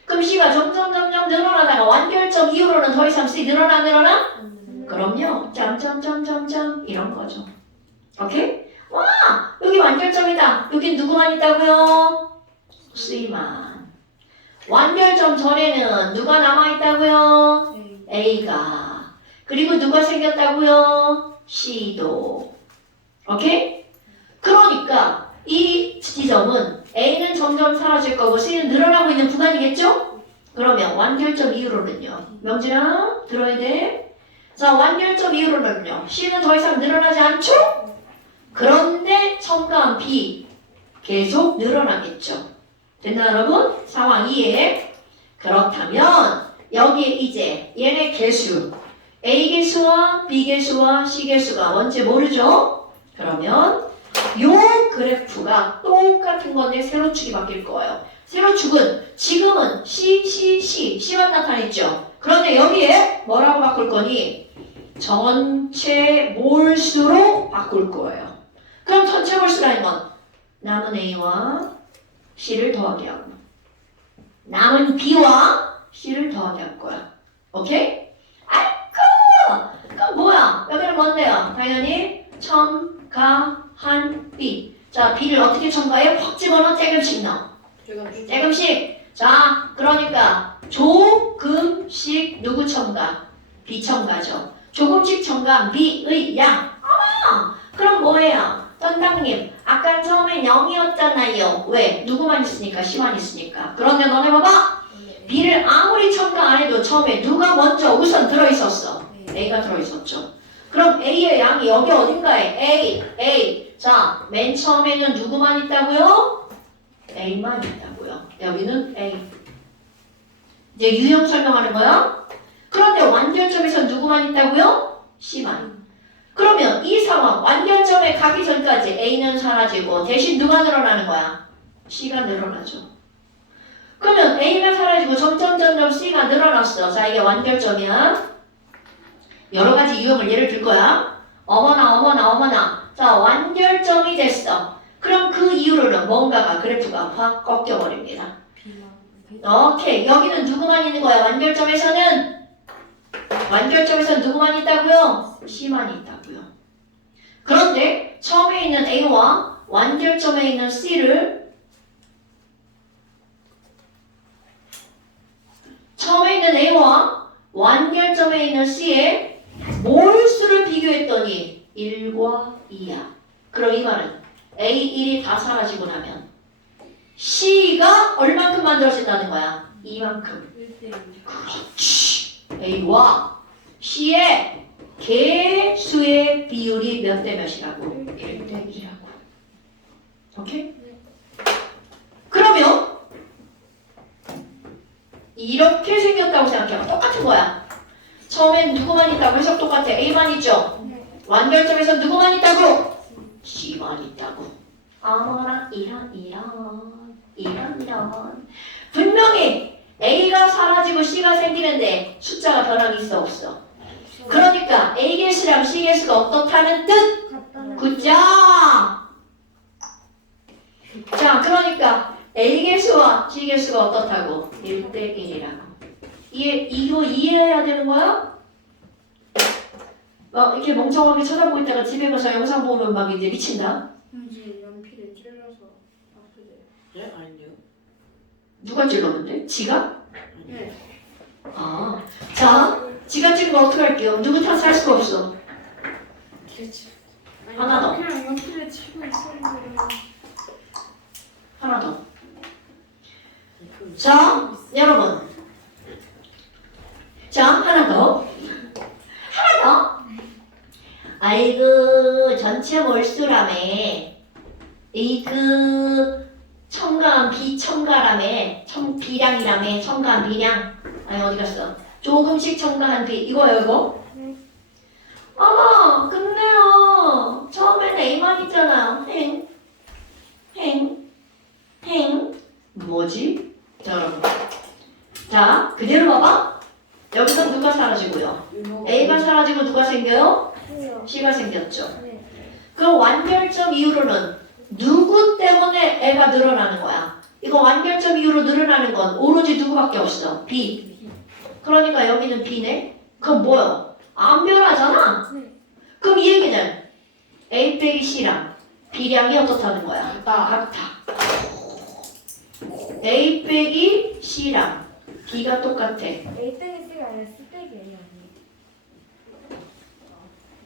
그럼 C가 점점 늘어나다가 완결점 이후로는 더 이상 C 늘어나? 그럼요. 점점점점점 이런 거죠. 오케이? 와! 여기 완결점이다. 여긴 누구만 있다고요? C만. 완결점 전에는 누가 남아있다고요? A가. 그리고 누가 생겼다고요? C도. 오케이? 그러니까 이 지점은 A는 점점 사라질 거고 C는 늘어나고 있는 구간이겠죠? 그러면 완결점 이후로는요. 명진아 들어야 돼. 자, 완결점 이후로는요. C는 더 이상 늘어나지 않죠? 그런데 첨가한 B 계속 늘어나겠죠. 됐나 여러분? 상황 이해. 그렇다면 여기에 이제 얘네 개수 A 개수와 B 개수와 C 개수가 뭔지 모르죠? 그러면 요 그래프가 똑같은 건데 세로축이 바뀔 거예요. 세로축은 지금은 C만 나타냈죠. 그런데 여기에 뭐라고 바꿀 거니? 전체 몰수로 바꿀 거예요. 그럼 전체 몰수라는 건 남은 A와 C를 더하게 하고 남은 B와 C를 더하게 할 거야. 오케이? 아이고! 그럼 뭐야? 여기는 뭔데요? 당연히 첨가한 B. 자, B를 어떻게 첨가해? 확 집어넣어 조금씩 넣어. 조금씩. 자, 그러니까 조금씩 누구 첨가? B 첨가죠. 조금씩 첨가한 B의 양. 그럼 뭐예요? 전당님, 아까 처음에 0이었잖아요. 왜? 누구만 있으니까? C만 있으니까. 그런데 너네 봐봐. B를 아무리 첨가 안 해도 처음에 누가 먼저 우선 들어있었어? A가 들어있었죠. 그럼 A의 양이 여기 어딘가에 A. 자, 맨 처음에는 누구만 있다고요? A만 있다고요. 여기는 A. 이제 유형 설명하는 거야. 그런데 완결점에서 누구만 있다고요? C만. 그러면 이 상황 완결점에 가기 전까지 A는 사라지고 대신 누가 늘어나는 거야? C가 늘어나죠. 그러면 A가 사라지고 점점 C가 늘어났어. 자, 이게 완결점이야. 여러 가지 유형을 예를 들 거야. 어머나. 자, 완결점이 됐어. 그럼 그 이후로는 뭔가가 그래프가 확 꺾여버립니다. 오케이. 여기는 누구만 있는 거야? 완결점에서는 누구만 있다고요? C만 있다고요. 그런데 처음에 있는 A와 완결점에 있는 C를 처음에 있는 A와 완결점에 있는 C의 몰수를 비교했더니 1과 2야. 그럼 이 말은 A1이 다 사라지고 나면 C가 얼만큼 만들어진다는 거야? 이만큼. 1대1. 그렇지. A와 C의 개수의 비율이 몇 대 몇이라고? 1대 1이라고. 오케이? 그러면 이렇게 생겼다고 생각해요. 똑같은 거야. 처음엔 누구만 있다고 해석 똑같아. A만 있죠? 완결점에서 누구만 있다고? C만 있다고. 어머나 이런. 분명히 A가 사라지고 C가 생기는데 숫자가 변하기 있어 없어? 그러니까 A 개수랑 C 개수가 어떻다는 뜻? 굿자. 자, 그러니까 A 개수와 C 개수가 어떻다고? 1대 1이라고. 이거 이해해야 되는 거야? 막 이렇게 멍청하게 쳐다보고 있다가 집에 가서 영상 보면 막 이제 미친다. 이제 연필에 찔러서 아프대. 네? 아니요. 누가 찔렀는데? 지가? 네. 아, 자, 지가 찔린 거 어떻게 할게요? 누구 탓을 할 수가 없어. 그렇지. 하나 더. 그냥 연필에 치고 있었는데. 하나 더. 자, 여러분. 자, 하나 더. 하나 더. 아이고, 전체 몰수라며. 첨가한 비첨가라며. 비량이라며. 첨가한 비량. 아니, 어디 갔어? 조금씩 첨가한 비. 이거요, 이거? 어머, 근데요. 처음엔 A만 있잖아. 뭐지? 자, 여러분. 자, 그대로 봐봐. 여기서 누가 사라지고요? A가 사라지고 누가 생겨요? C가 생겼죠. 그럼 완결점 이후로는 누구 때문에 애가 늘어나는 거야? 이거 완결점 이후로 늘어나는 건 오로지 누구밖에 없어. B. 그러니까 여기는 B네? 그럼 뭐요? 안 변하잖아? 그럼 이 얘기는 A 빼기 C랑 B량이 어떻다는 거야? 같아. A 빼기 C랑 B가 똑같아. A 빼기 C가 아니라 C 빼기 A야.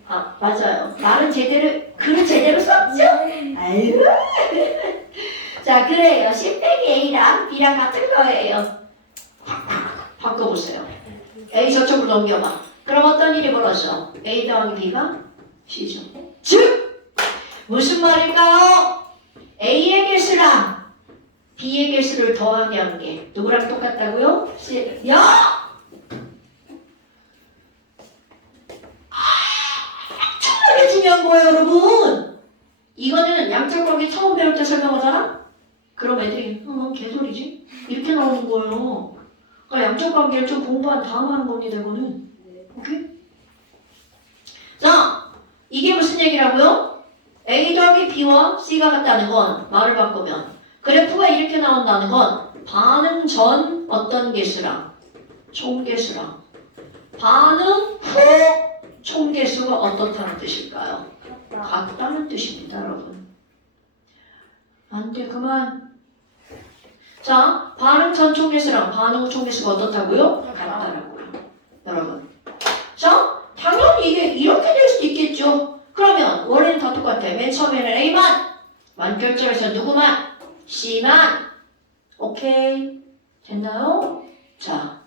아, 맞아요. 말은 글은 제대로 썼죠? 아유. 자, 그래요. C 빼기 A랑 B랑 같은 거예요. 바꿔보세요. A 저쪽으로 넘겨봐. 그럼 어떤 일이 벌어져? A 더하기 B가 C죠. 즉! 무슨 말일까요? A의 개수랑 B의 개수를 더하게 한 게 누구랑 똑같다고요? C. 야! 엄청나게 중요한 거예요, 여러분. 이거는 양적 관계 처음 배울 때 설명하잖아? 그럼 애들이 개소리지? 이렇게 나오는 거예요. 그러니까 양적 관계를 좀 공부한 다음 하는 겁니다, 이거는. 오케이? 자, 이게 무슨 얘기라고요? A 더하기 B와 C가 같다는 건 말을 바꾸면 그래프가 이렇게 나온다는 건 반응 전 어떤 개수랑 총개수랑 반응 후 총개수가 어떻다는 뜻일까요? 같다는 뜻입니다, 여러분. 안 돼, 그만. 자, 반응 전 총개수랑 반응 후 총개수가 어떻다고요? 같다라고요. 여러분. 자, 당연히 이게 이렇게 될 수도 있겠죠. 그러면 원래는 다 똑같아. 맨 처음에는 A만, 완결점에서 누구만? C만. 오케이. 됐나요? 자.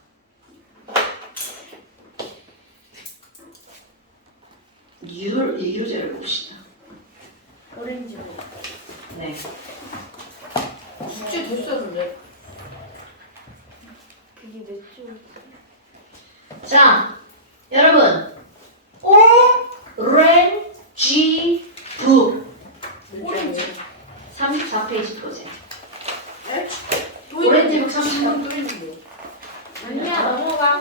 유제를 봅시다. 오렌지. 네. 숙제 됐었는데. 그게 몇 줄? 자, 여러분. 오렌지 북. 오렌지. 34페이지 보세요. 오렌지북 30번 또 있는데. 아니야, 넘어가.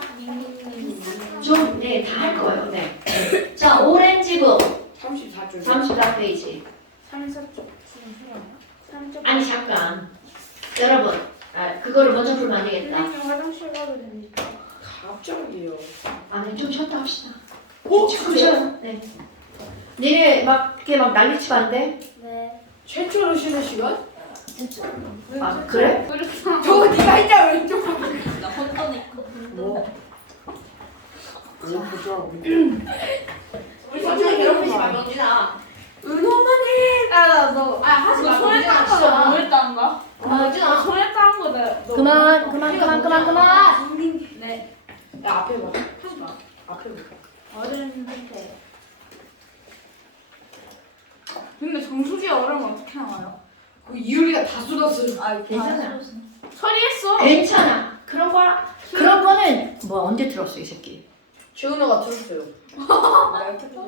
좀, 네, 다 할 거예요. 네. 자, 오렌지 북 34쪽. 34페이지. 3쪽 지금 풀었나? 3쪽. 아니, 잠깐. 여러분, 그거를 먼저 풀면 안 되겠다. 선생님 화장실 가도 됩니까? 갑자기요. 아니, 좀 쉬었다 합시다. 지금 쉬어요. 네. 니네 막, 이렇게 막 난리치면 안 돼? 네. 최초로 쉬는 시간? 아 그래? 저거 네가 했잖아 왼쪽. 나 혼돈이고. 뭐? 우리 성준이 괴롭히지 마 명진아. 은호만 해. 아너 하지 마. 손에 딴 진짜. 거다. 손에 딴 거? 명진아. 손에 딴 거다. 그만. 네. 야 앞에 봐. 앞에 봐. 어른한테. 근데 정수기 얼음 어떻게 나와요? 그 이유리가 다 쏟았어요. 아 괜찮아. 처리했어. 괜찮아. 그런 거는 뭐 언제 들었어 이 새끼. 최은호가 들었어요.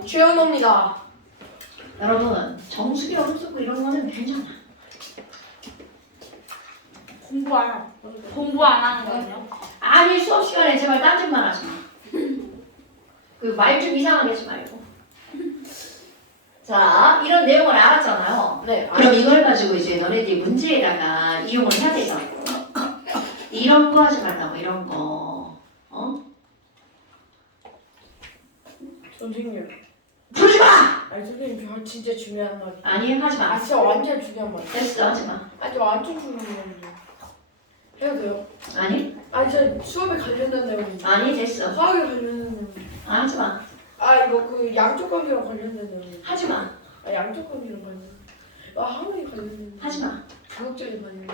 최은호입니다. 여러분 정수기 얼음 쓰고 이런 거는 괜찮아. 공부 안 하는 거예요? 아니 수업 시간에 제발 딴짓만 하지 마. 그 말 좀 이상하게 하지 말고. 자 이런 내용을 알았잖아요. 네. 그럼 이걸 가지고 이제 너네들이 문제에다가 이용을 해야 되죠. 이런 거 하지 말라고 이런 거. 어? 선생님. 부르지 마! 아니 선생님 저 진짜 중요한 말. 아니 하지 아 마. 진짜 완전 중요한 말. 됐어 하지 마. 아니 저 완전 중요한 말인데. 해야 돼요? 아니 아니 저 수업에 관련된 내용. 아니 됐어. 화학에 관련된 내용. 하지 마. 아 이거 그 양쪽 관계랑 관련된 내용. 하지 마. 아 양쪽 관계랑 관련. 아 학문이 관련된 내용. 하지 마. 교육적인 관련.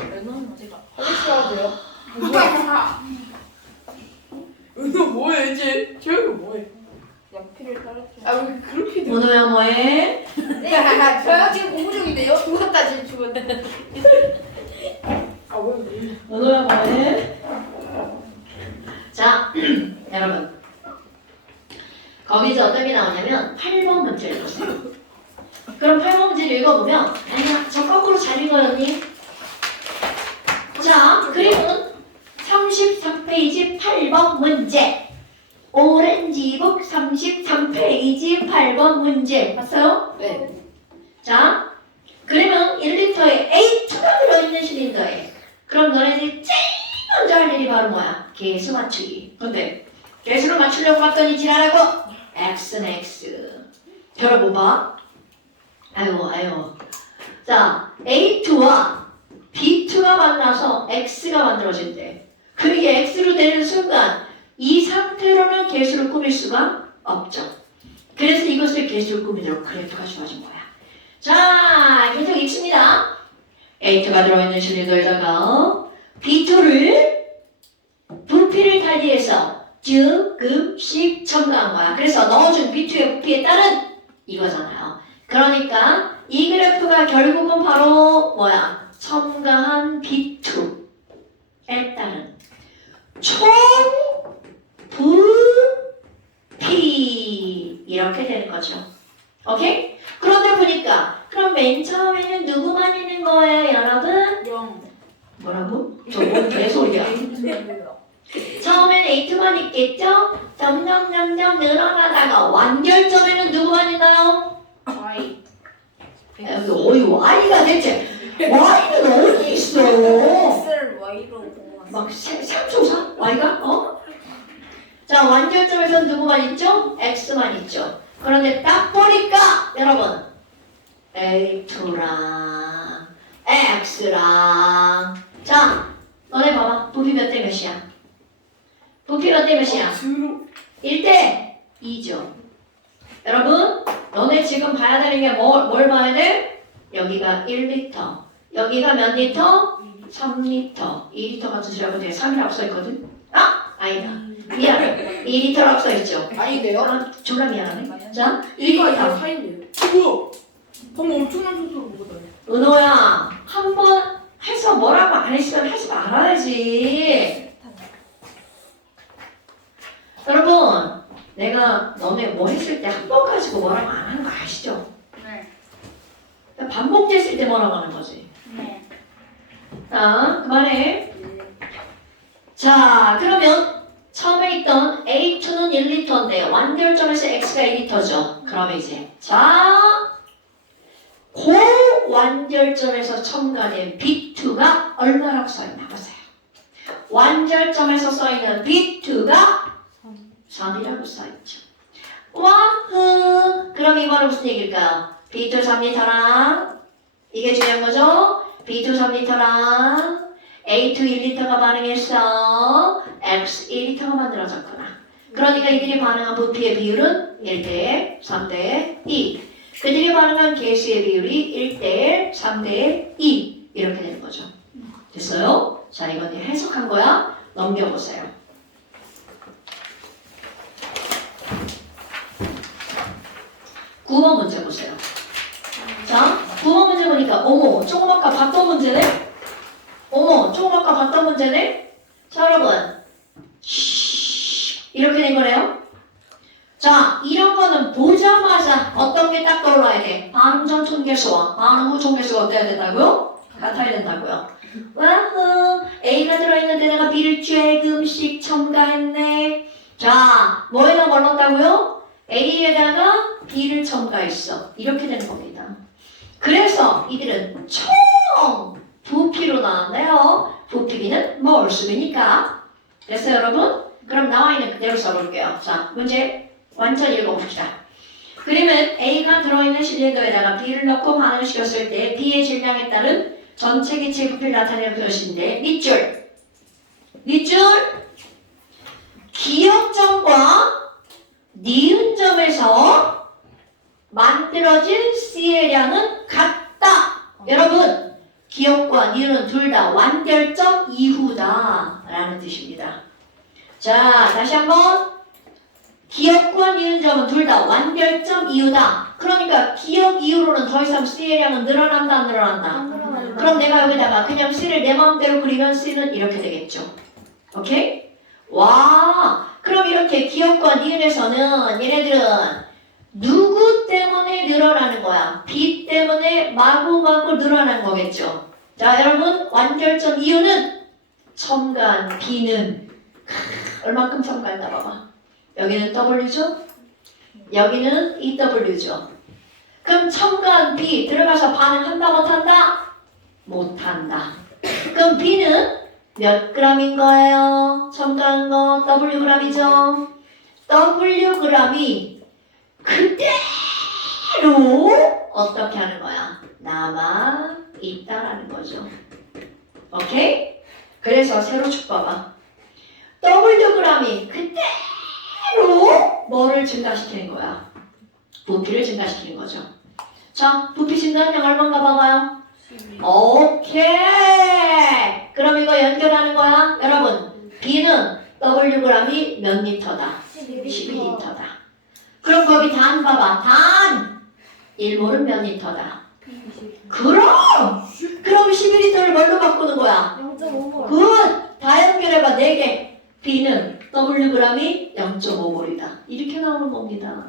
은호는 어디가? 하나씩 해야 돼요? 은호 뭐해 이제? 최은호 뭐해? 연필을 떨어뜨려. 아왜 그렇게 돼? 문호야 뭐해? 저요 지금 공부 중인데요? 죽었다 지금 죽었다. 아왜 문호야 뭐해? 자 여러분 거기서 어떤 게 나오냐면 8번 문제를 보세요. 그럼 8번 문제를 읽어보면 아니야 저 거꾸로 잘 읽어요. 자 그림은 33페이지 8번 문제. 오렌지북 33페이지 8번 문제 봤어요? 네. 자 그러면 1리터에 A2가 들어있는 실린더에 그럼 너네들이 제일 먼저 할 일이 바로 뭐야? 개수 맞추기. 근데 개수를 맞추려고 봤더니 지랄하고 X는 X 들어봐봐. 아유 자 A2와 B2가 만나서 X가 만들어진대. 그게 X로 되는 순간 이 상태로는 개수를 꾸밀 수가 없죠. 그래서 이것을 개수를 꾸미도록 그래프가 주어진 거야. 자, 계속 읽습니다. A2가 들어있는 실린더에다가 B2를 부피를 달리해서 조금씩 첨가한 거야. 그래서 넣어준 B2의 부피에 따른 이거잖아요. 그러니까 이 그래프가 결국은 바로 뭐야? 첨가한 B2에 따른 총 부피 이렇게 되는 거죠. 오케이? 그런데 보니까 그럼 맨 처음에는 누구만 있는 거예요, 여러분? 0. 뭐라고? 저뭔 개소리야. 처음에는 A2만 있겠죠? 점점 늘어나다가 완결점에는 누구만 있나요? Y. 여기 어이 Y가 대체 Y는 어디 있어? X를 Y로 공부하는. 막 삼초사? Y가? 어? 자 완결점에서 누구만 있죠? X만 있죠. 그런데 딱 보니까 여러분 A2랑 X랑 자 너네 봐봐 부피 몇 대 몇이야? 부피 몇 대 몇이야? 1대 2죠. 여러분 너네 지금 봐야 되는 게 뭘 봐야 돼? 여기가 1리터 여기가 몇 리터? 3리터 2리터가 드시라고 돼 3이라고 써있거든? 아! 아니다 미안해 2리터라고 써있죠? 아닌데요? 아 졸라 미안하네 자 이거 2리터 사인데요. 뭐야? 방금 엄청난 속도로 먹었다니. 은호야 한 번 해서 뭐라고 안 했으면 하지 말아야지. 여러분 내가 너네 뭐 했을 때 한 번 가지고 뭐라고 안 하는 거 아시죠? 네. 반복됐을 때 뭐라고 하는 거지. 네. 자 그만해. 자 그러면 처음에 있던 A2는 1리터인데 완결점에서 X가 1리터죠. 그러면 이제 자 고완결점에서 첨가된 B2가 얼마라고 써있나 보세요. 완결점에서 써있는 B2가 3이라고 써있죠. 와흐 그럼 이거는 무슨 얘기일까요? B2 3리터랑 이게 중요한 거죠? B2 3리터랑 A2 1리터가 반응했어. X 1리터가 만들어졌구나. 그러니까 이들이 반응한 부피의 비율은 1대 3대 2. 그들이 반응한 개수의 비율이 1대 3대 2. 이렇게 되는 거죠. 됐어요? 자, 이건 이제 해석한 거야. 넘겨보세요. 9번 문제 보세요. 자, 9번 문제 보니까 어머, 조금 아까 봤던 문제네? 어머, 조금 아까 봤던 문제네? 자, 여러분. 이렇게 된 거네요. 자, 이런 거는 보자마자 어떤 게 딱 떠올라야 돼? 반응 전 총계수와 반응 후 총계수가 어때야 된다고요? 같아야 된다고요. 와후, A가 들어있는 데다가 B를 조금씩 첨가했네. 자, 뭐에다 걸렀다고요? A에다가 B를 첨가했어. 이렇게 되는 겁니다. 그래서 이들은 총 부피로 나왔네요. 부피비는 몰수비니까. 됐어요, 여러분? 그럼 나와 있는 그대로 써볼게요. 자, 문제 완전 읽어봅시다. 그러면 A가 들어있는 실린더에다가 B를 넣고 반응을 시켰을 때 B의 질량에 따른 전체 기체 부피를 나타내는 그것인데 밑줄 기역점과 니은점에서 만들어진 C의 같다. 여러분, 기역과 니은은 둘 다 완결점 이후다 라는 뜻입니다. 자, 다시 한번. 기역과 니은점은 둘 다 완결점 이후다. 그러니까 기역 이후로는 더 이상 C의 량은 늘어난다 안 늘어난다? 그럼 내가 여기다가 그냥 C를 내 마음대로 그리면 C는 이렇게 되겠죠. 오케이? 와, 그럼 이렇게 기역과 니은에서는 얘네들은 누구 때문에 늘어나는 거야? B 때문에 마구마구 늘어난 거겠죠. 자, 여러분, 완결점 이유는 첨가한 B는 얼만큼 첨가했나 봐봐. 여기는 W죠? 여기는 EW죠. 그럼 첨가한 B 들어가서 반응한다 못한다? 못한다. 그럼 B는 몇 g인 거예요? 첨가한 거 Wg이죠? Wg이 그대로 어떻게 하는 거야? 남아 있다라는 거죠. 오케이? 그래서 세로 쭉 봐봐. Wg이 그대로 뭐를 증가시키는 거야? 부피를 증가시키는 거죠. 자, 부피 증가는 얼마인가 봐봐요. 오케이. 그럼 이거 연결하는 거야. 여러분, B는 Wg이 몇 리터다? 12리터다. 그럼 거기 단 봐봐. 단 1몰은 몇 리터다? 그럼 12리터를 뭘로 바꾸는 거야? 0.5몰. 굿! 다 연결해봐. 4개. B는 Wg이 0.5몰이다. 이렇게 나오는 겁니다.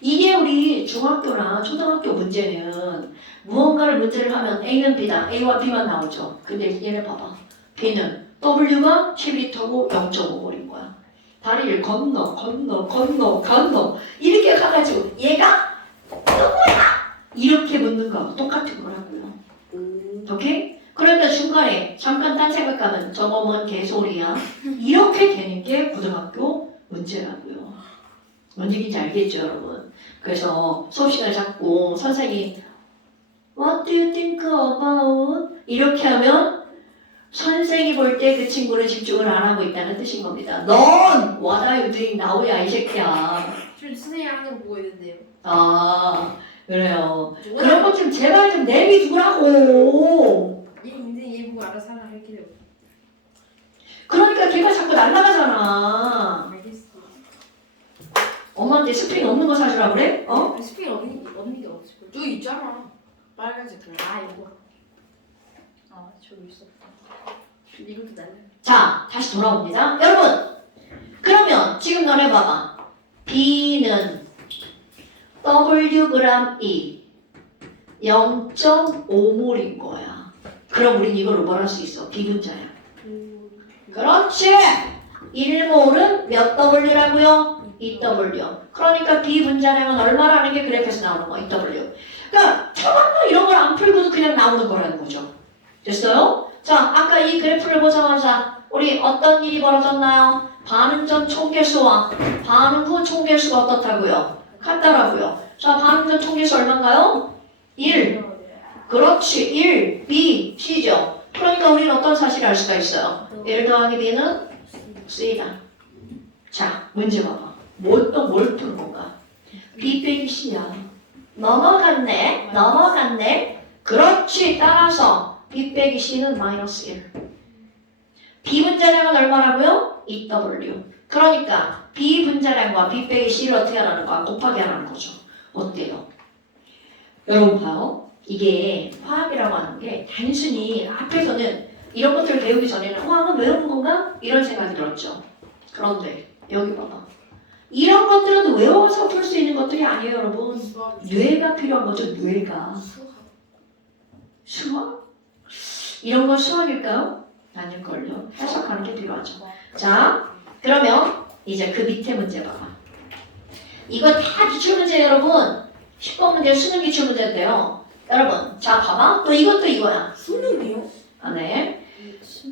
이게 우리 중학교나 초등학교 문제는 무언가를 문제를 하면 A는 B다. A와 B만 나오죠. 근데 얘네 봐봐. B는 W가 10리터고 0.5몰인 거야. 다리를 건너 이렇게 가가지고 얘가 누구야? 이렇게 묻는 거하고 똑같은 거라고요. 오케이? 그러니까 중간에 잠깐 딴 생각하면 저거 뭔 개소리야. 이렇게 되는 게 고등학교 문제라고요. 뭔 얘기인지 알겠죠, 여러분? 그래서 수업 시간에 자꾸 선생님이 What do you think about? 이렇게 하면 선생이 볼 때 그 친구는 집중을 안 하고 있다는 뜻인 겁니다. 넌 What are you doing now야, 이 새끼야. 저 선생님 하는 거 보고 있는데요. 아, 그래요. 그런 것 좀 제발 좀 내비두라고. 얘 인생 얘 보고 알아서 하라 이렇게 돼요. 그러니까 걔가 자꾸 날아가잖아. 알겠어. 엄마한테 스프링 없는 거 사주라 그래? 어? 스피인 없는 게 없을 거야. 저 있잖아. 빨간색 그거. 아 이거. 아, 저기 있었다. 이것도 날려. 자, 다시 돌아옵니다. 여러분, 그러면 지금 너네 봐봐. B는 Wg이 0.5몰인 거야. 그럼 우린 이걸로 뭘 할 수 있어? 비분자야. 그렇지! 1몰은 몇 W라고요? 2W. 그러니까 비분자량은 얼마라는 게 그래프에서 나오는 거야. 2W. 그러니까 처음에 이런 걸 안 풀고도 그냥 나오는 거라는 거죠. 됐어요? 자, 아까 이 그래프를 보자마자 우리 어떤 일이 벌어졌나요? 반응 전 총계수와 반응 후 총계수가 어떻다고요? 같다라고요. 자, 반응적 통계수 얼마인가요? 1. 그렇지. 1, B, C죠. 그러니까 우리는 어떤 사실을 알 수가 있어요? 1 더하기 B는 C다. 자, 문제 봐봐. 뭘 푸는 건가? B 빼기 C야. 넘어갔네. 그렇지. 따라서 B 빼기 C는 마이너스 1. B 분자량은 얼마라고요? 2W. 그러니까 B 분자량과 B 빼기 C를 어떻게 하라는 거야? 곱하기 하라는 거죠. 어때요? 여러분 봐요. 이게 화학이라고 하는 게 단순히 앞에서는 이런 것들을 배우기 전에는 화학은 외우는 건가? 이런 생각이 들었죠. 그런데 여기 봐봐. 이런 것들은 외워서 풀 수 있는 것들이 아니에요, 여러분. 뇌가 필요한 거죠, 뇌가. 수학? 이런 건 수학일까요? 아닐걸요. 해석하는 게 필요하죠. 자, 그러면 이제 그 밑에 문제 봐봐. 이거 다 기출문제 여러분. 10번 문제 수능 기출문제인데요. 여러분, 자 봐봐. 또 이것도 이거야. 수능이요? 아, 네.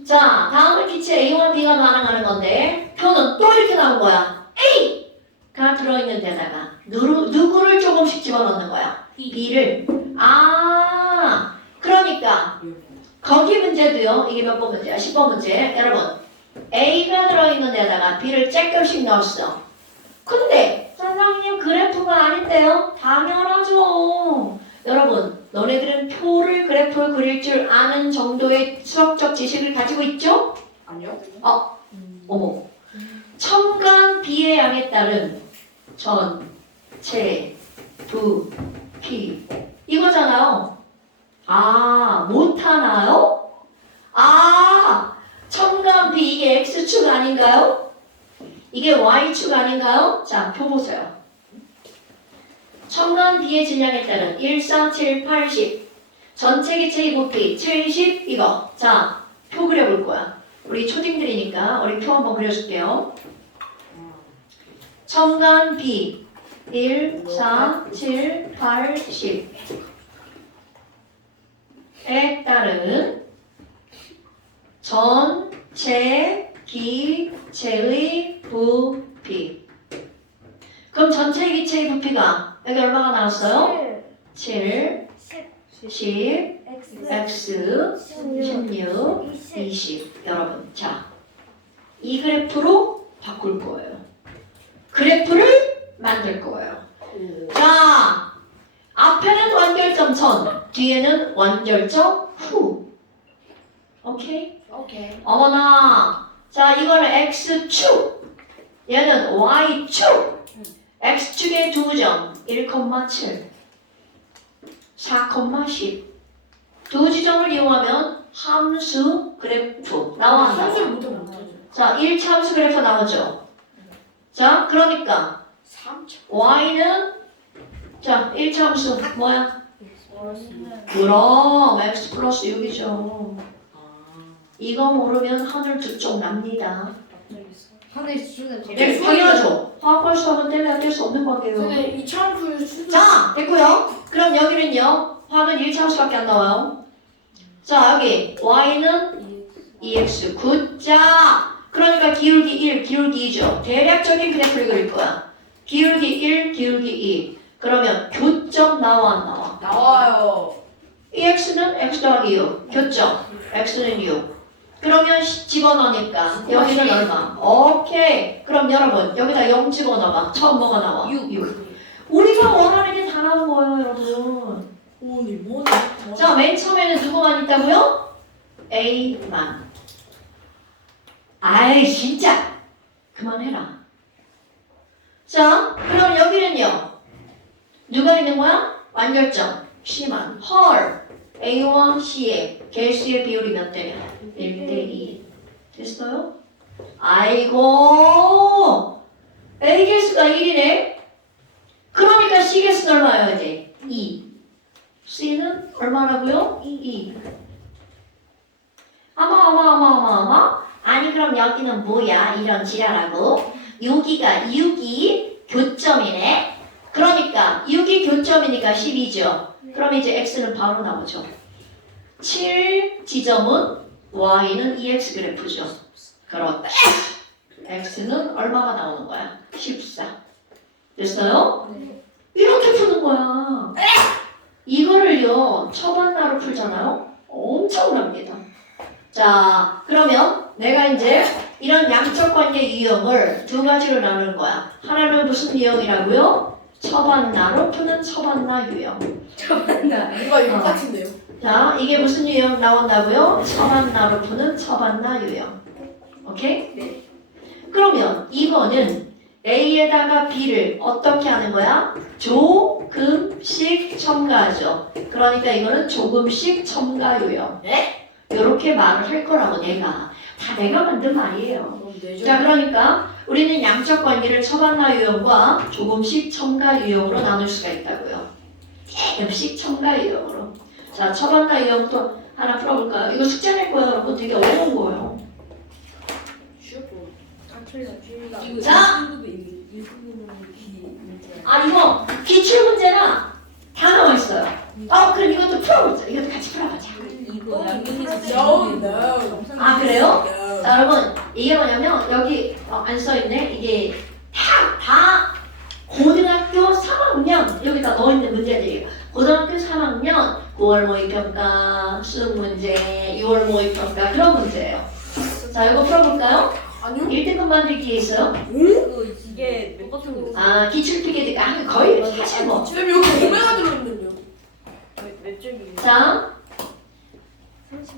자, 다음은 기체 A와 B가 반응하는 건데 표는 또 이렇게 나온 거야. A가 들어있는 데다가 누구를 조금씩 집어넣는 거야. B를. 아, 그러니까 거기 문제도요. 이게 몇 번 문제야? 10번 문제. 여러분, A가 들어있는 데다가 B를 쬐끔씩 넣었어. 근데 선생님 그래프가 아닌데요? 당연하죠. 여러분, 너네들은 표를 그래프 그릴 줄 아는 정도의 수학적 지식을 가지고 있죠? 아니요. 어머. 첨간 B의 양에 따른 전, 체, 부, 피 이거잖아요. 아, 못하나요? 아, 첨간 B 이게 X축 아닌가요? 이게 Y축 아닌가요? 자, 표 보세요. 첨간 B의 질량에 따른 1, 4, 7, 8, 10 전체 기체의 부피 70 이거. 자, 표 그려볼 거야. 우리 초딩들이니까 우리 표 한번 그려줄게요. 첨간 B 1, 4, 7, 8, 10에 따른 전체 기체의 부피. 그럼 전체 기체의 부피가 여기 얼마가 나왔어요? 7, 10, X, 16, 20. 여러분, 자, 이 그래프로 바꿀 거예요. 그래프를 만들 거예요. 자, 앞에는 완결점 전, 뒤에는 완결점 후. 오케이? 오케이. 어머나. 자, 이거는 X축. 얘는 Y축. X축의 두 점 1,7 4,10 두 지점을 이용하면 함수 그래프 나와. 함수 못하죠. 자, 1차 함수 그래프 나오죠. 자, 그러니까 3초. Y는 자, 1차 함수 뭐야? 그럼 X 플러스 6이죠. 이거 모르면 하늘 두 쪽 납니다. 하늘 수준은 네, 당연하죠. 화학과 수학은 때문에 안 될 수 없는 관계예요. 근데 이차함수 수능. 자, 됐고요. 그럼 여기는요. 화학은 1차 함수밖에 안 나와요. 자, 여기 Y는 EX 9자. 그러니까 기울기 1, 기울기 2죠. 대략적인 그래프를 그릴 거야. 기울기 1, 기울기 2. 그러면 교점 나와 안 나와? 나와요. EX는 X 더하기 6. 교점. X는 6. 그러면 집어넣으니까 여기는 얼마? 오케이. 그럼 여러분 여기다 0 집어넣어봐. 처음 뭐가 나와? 6. 우리가 원하는 게 다 나온 거예요, 여러분. 오니 뭐네? 자, 맨 처음에는 누구만 있다고요? A만. 아이, 진짜. 그만해라. 자, 그럼 여기는요. 누가 있는 거야? 완결점. C만. 헐. A와 C의 개수의 비율이 몇 대냐? 1대2. 됐어요? 아이고. A 개수가 1이네. 그러니까 C 개수는 얼마여야 돼? 2. C는 얼마라고요? 2. 아마. 아니 그럼 여기는 뭐야? 이런 지랄하고. 여기가 6이 교점이네. 그러니까 6이 교점이니까 12죠. 그럼 이제 X는 바로 나오죠. 7 지점은 Y는 EX 그래프죠. 그렇다. X는 얼마가 나오는 거야? 14. 됐어요? 이렇게 푸는 거야. 이거를요, 처반나로 풀잖아요? 엄청납니다. 자, 그러면 내가 이제 이런 양적 관계 유형을 두 가지로 나눌 거야. 하나는 무슨 유형이라고요? 처반나로 푸는 처반나 유형. 이거 이거 같은데요. 자, 이게 무슨 유형 나온다고요? 처반나로 푸는 처반나 유형. 오케이? 네. 그러면 이거는 A에다가 B를 어떻게 하는 거야? 조금씩 첨가하죠. 그러니까 이거는 조금씩 첨가 유형. 네? 이렇게 말을 할 거라고 내가. 다 내가 만든 말이에요. 그럼 내죠. 자, 그러니까 우리는 양적 관계를 처반나 유형과 조금씩 첨가 유형으로 나눌 수가 있다고요. 조금씩 첨가 유형으로. 자, 처반나 유형도 하나 풀어볼까요? 이거 숙제 낼 거예요, 여러분. 되게 어려운 거예요. 쉬웠고. 안 틀려. 이거 자! 문제. 아, 이거 기출 문제나 다 나와 있어요. 그럼 이것도 풀어보자. 이것도 같이 풀어보자. 이거 No, no. 아, 그래요? 자, 여러분, 이게 뭐냐면 여기 안 써있네. 이게 다 고등학교 3학년 여기다 넣어있는 문제들이에요. 고등학교 3학년 9월 모의평가, 수능 문제, 6월 모의평가 그런 문제예요. 자, 이거 풀어볼까요? 아니요. 1등급 만들기에 있어요. 이게 똑같은 거. 아, 기출 필기니까 거의 이렇게 하실 거. 지금 여기 오메가 들어있는데요. 몇 쪽이? 자,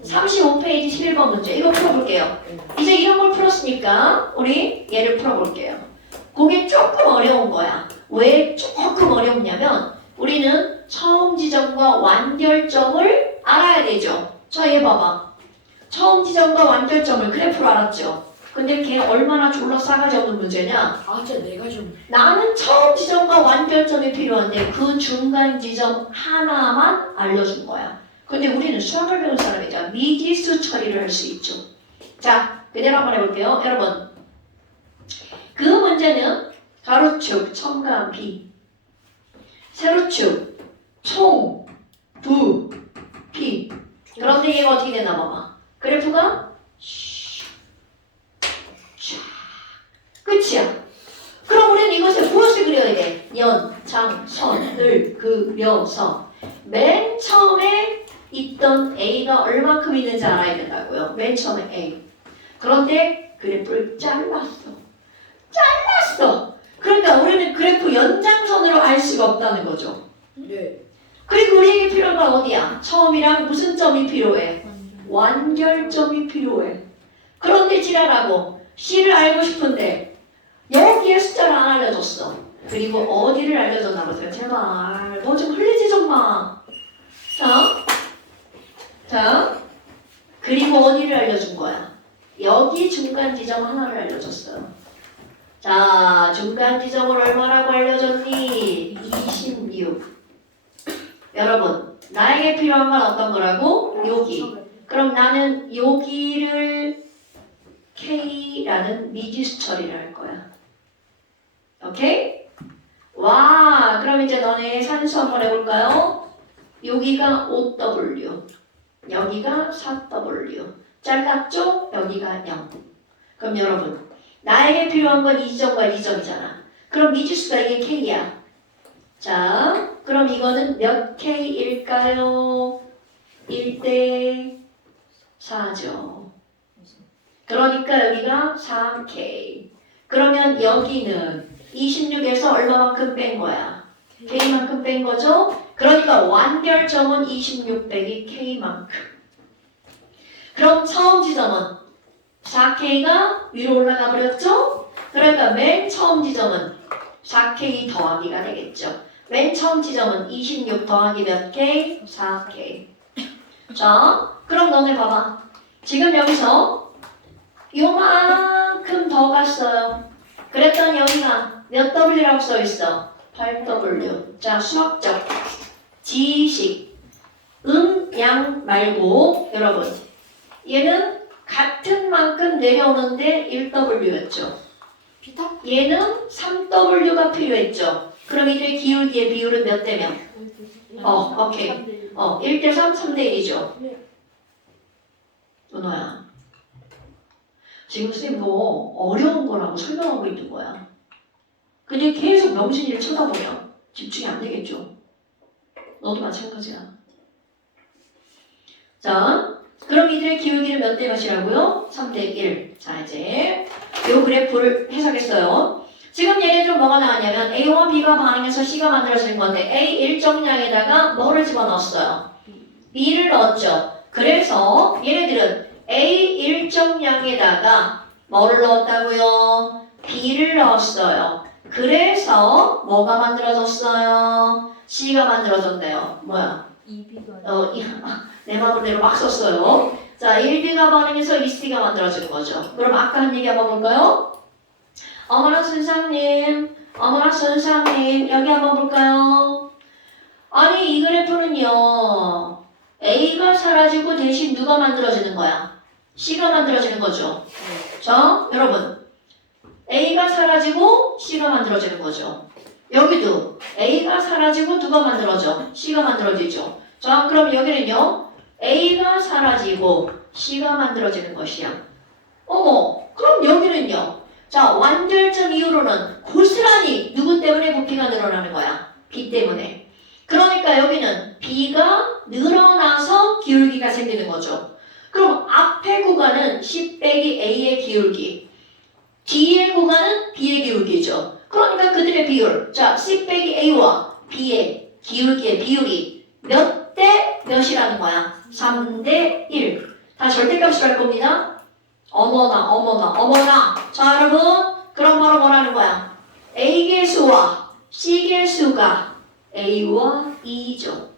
35페이지 11번 문제. 이거 풀어볼게요. 이제 이런 걸 풀었으니까 우리 얘를 풀어볼게요. 그게 조금 어려운 거야. 왜 조금 어렵냐면 우리는 처음 지점과 완결점을 알아야 되죠. 자, 얘 봐봐. 처음 지점과 완결점을 그래프로 알았죠. 근데 걔 얼마나 졸라 싸가지 없는 문제냐? 아, 진짜 내가 좀. 나는 처음 지점과 완결점이 필요한데 그 중간 지점 하나만 알려준 거야. 근데 우리는 수학을 배운 사람이자 미지수 처리를 할 수 있죠. 자, 그대로 한번 해볼게요. 여러분, 그 문제는 가로축 첨가한 B, 세로축 총 부 P. 그런데 얘가 어떻게 되나 봐봐. 그래프가 끝이야. 그럼 우리는 이것을 무엇을 그려야 돼? 연, 장, 선, 을, 그려서 맨 처음에 있던 A가 얼마큼 있는지 알아야 된다고요. 맨 처음에 A. 그런데 그래프를 잘랐어. 그러니까 우리는 그래프 연장선으로 알 수가 없다는 거죠. 네. 그리고 우리에게 필요한 건 어디야? 처음이랑 무슨 점이 필요해? 완결점이 필요해. 그런데 지랄하고 C를 알고 싶은데 여기에 숫자를 안 알려줬어. 그리고 어디를 알려줬나 보세요. 제발 너 좀 흘리지 좀 마. 자, 그리고 어디를 알려준 거야? 여기 중간 지점 하나를 알려줬어요. 자, 중간 지점을 얼마라고 알려줬니? 26. 여러분, 나에게 필요한 건 어떤 거라고? 여기. 그럼 나는 여기를 K라는 미지수 처리를 할 거야. 오케이? 와, 그럼 이제 너네 산수 한번 해볼까요? 여기가 5W, 여기가 4W. 잘랐죠? 여기가 0. 그럼 여러분, 나에게 필요한 건 이 지점과 이 지점이잖아. 그럼 미지수가 이게 K야. 자, 그럼 이거는 몇 K일까요? 1대 4죠. 그러니까 여기가 4K. 그러면 여기는 26에서 얼마만큼 뺀 거야? K만큼 뺀 거죠? 그러니까 완결점은 26 빼기 K만큼. 그럼 처음 지점은 4K가 위로 올라가 버렸죠? 그러니까 맨 처음 지점은 4K 더하기가 되겠죠. 맨 처음 지점은 26 더하기 몇 K? 4K. 자, 그럼 너네 봐봐. 지금 여기서 요만큼 더 갔어요. 그랬더니 여기가 몇 W라고 써있어? 8W. 자, 수학적 지식 양 말고 여러분 얘는 같은 만큼 내려오는데 1W였죠. 비타? 얘는 3W가 필요했죠. 그럼 이들의 기울기의 비율은 몇 대 몇? 오케이. 1대 3, 3대 1이죠. 네. 은호야. 지금 쌤 뭐 어려운 거라고 설명하고 있는 거야. 근데 계속 명신이를 쳐다보면 집중이 안 되겠죠. 너도 마찬가지야. 자, 그럼 이들의 기울기는 몇 대 몇이라고요? 3대 1. 자, 이제 요 그래프를 해석했어요. 지금 얘네들은 뭐가 나왔냐면 A와 B가 반응해서 C가 만들어지는 건데 A 일정량에다가 뭐를 집어넣었어요? B를 넣었죠. 그래서 얘네들은 A 일정량에다가 뭐를 넣었다고요? B를 넣었어요. 그래서 뭐가 만들어졌어요? C가 만들어졌네요. 뭐야? 이비가 내 마음대로 막 썼어요. 자, 1B가 반응해서 2C가 만들어지는 거죠. 그럼 아까 한 얘기 한번 볼까요? 어머나 선생님, 여기 한번 볼까요? 아니, 이 그래프는요, A가 사라지고 대신 누가 만들어지는 거야? C가 만들어지는 거죠. 자, 여러분, A가 사라지고 C가 만들어지는 거죠. 여기도 A가 사라지고 누가 만들어져? C가 만들어지죠. 자, 그럼 여기는요, A가 사라지고 C가 만들어지는 것이야. 어머, 그럼 여기는요, 자, 완결점 이후로는 고스란히 누구 때문에 부피가 늘어나는 거야? B 때문에. 그러니까 여기는 B가 늘어나서 기울기가 생기는 거죠. 그럼 앞에 구간은 C 빼기 A의 기울기, 뒤의 구간은 B의 기울기죠. 그러니까 그들의 비율, 자, C 빼기 A와 B의 기울기의 비율이 몇 대 몇이라는 거야? 3대 1. 다 절대값으로 할 겁니다. 어머나. 자, 여러분, 그럼 바로 뭐라는 거야? A계수와 C계수가 A와 2죠.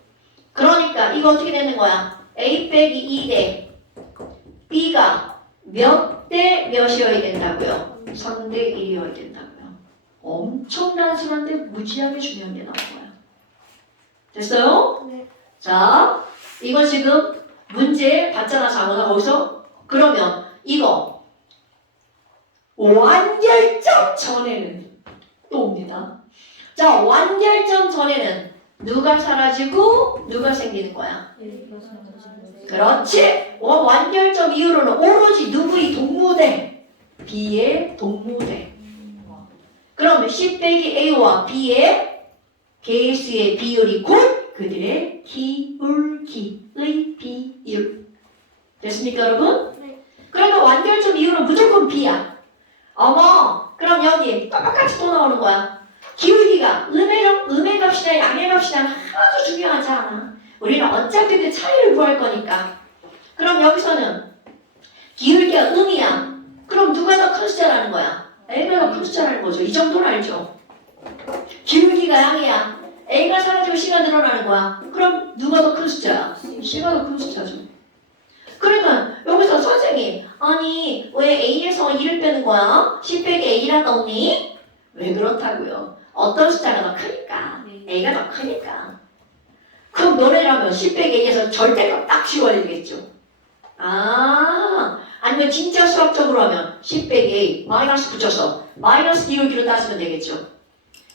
그러니까 이거 어떻게 되는 거야? A 빼기 2대 B가 몇 대 몇이어야 된다고요? 3대 1이어야 된다고요. 엄청 단순한데 무지하게 중요한 게 나온 거야. 됐어요? 네. 자, 이거 지금 문제 봤잖아, 장원아. 거기서 그러면 이거 완결점 전에는 또 옵니다. 자, 완결점 전에는 누가 사라지고 누가 생기는 거야? 그렇지. 완결점 이후로는 오로지 누구의 동무대? B의 동무대. 그러면 C 빼기 A와 B의 개수의 비율이 곧 그들의 기울기의 비율. 됐습니까, 여러분? 네. 그러면 완결점 이후로는 무조건 B야. 어머, 그럼 여기 똑같이 또 나오는 거야. 기울기가 음의 값이나 양의 값이나 아주 중요하지 않아. 우리는 어차피 그 차이를 구할 거니까. 그럼 여기서는 기울기가 음이야. 그럼 누가 더 큰 숫자라는 거야? A가 더 큰 숫자라는 거죠. 이 정도는 알죠. 기울기가 양이야. A가 사라지고 C가 늘어나는 거야. 그럼 누가 더 큰 숫자야? C가 더 큰 숫자죠. 그러면 여기서 선생님, 아니 왜 A에서 2를 빼는 거야? C 빼기 A라 넣니? 왜 그렇다고요? 어떤 숫자가 더 크니까. A가 더 크니까. 그럼 너네라면 C 빼기 A에서 절대값 딱 지워야 되겠죠. 아니면 진짜 수학적으로 하면 C 빼기 A 마이너스 붙여서 마이너스 기울기로 따지면 되겠죠.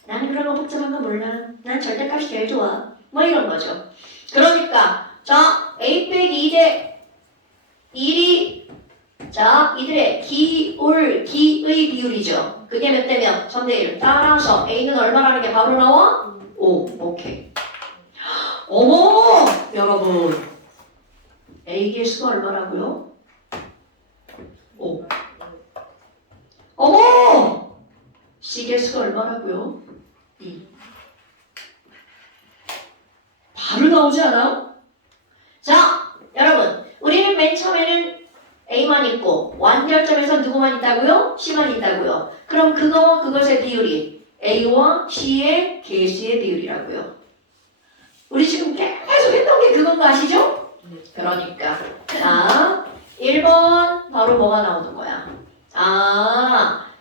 나는 그런 거 복잡한 거 몰라. 난 절대값이 제일 좋아. 뭐 이런 거죠. 그러니까 자, A 빼기 2대 1이 자, 이들의 기울기의 비율이죠. 그게 몇 대 몇? 3대 1. 따라서 A는 얼마라는 게 바로 나와? 5. 오케이. 어머! 여러분. A 개수가 얼마라고요? 5. 어머! C 개수가 얼마라고요? 2. 바로 나오지 않아? 자, 여러분. 우리는 맨 처음에는 A만 있고 완결점에서 누구만 있다고요? C만 있다고요. 그럼 그거와 그것의 비율이 A와 C의 개수의 비율이라고요. 우리 지금 계속 했던 게 그건 거 아시죠? 그러니까 자, 1번 바로 뭐가 나오는 거야?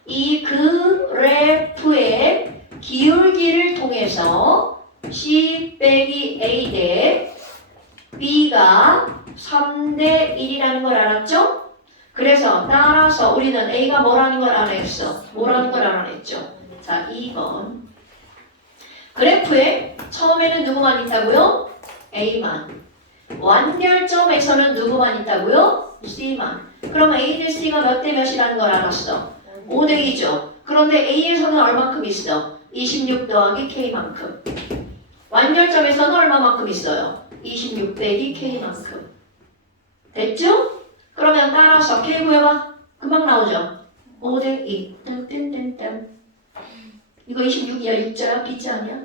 이 그래프의 기울기를 통해서 C 빼기 A 대 B가 3대 1이라는 걸 알았죠? 그래서 따라서 우리는 A가 뭐라는 걸 알아냈어? 뭐라는 걸 알아냈죠? 자, 2번 그래프에 처음에는 누구만 있다고요? A만. 완결점에서는 누구만 있다고요? C만. 그러면 A 대 C가 몇 대 몇이라는 걸 알았어? 5대 2죠. 그런데 A에서는 얼마큼 있어? 26 더하기 K만큼. 완결점에서는 얼마만큼 있어요? 26 빼기 K만큼. 됐죠? 그러면 따라서 K 구해봐. 금방 나오죠? 5대 2. 딴딴딴딴. 이거 26이야? 6자야? B자 아니야?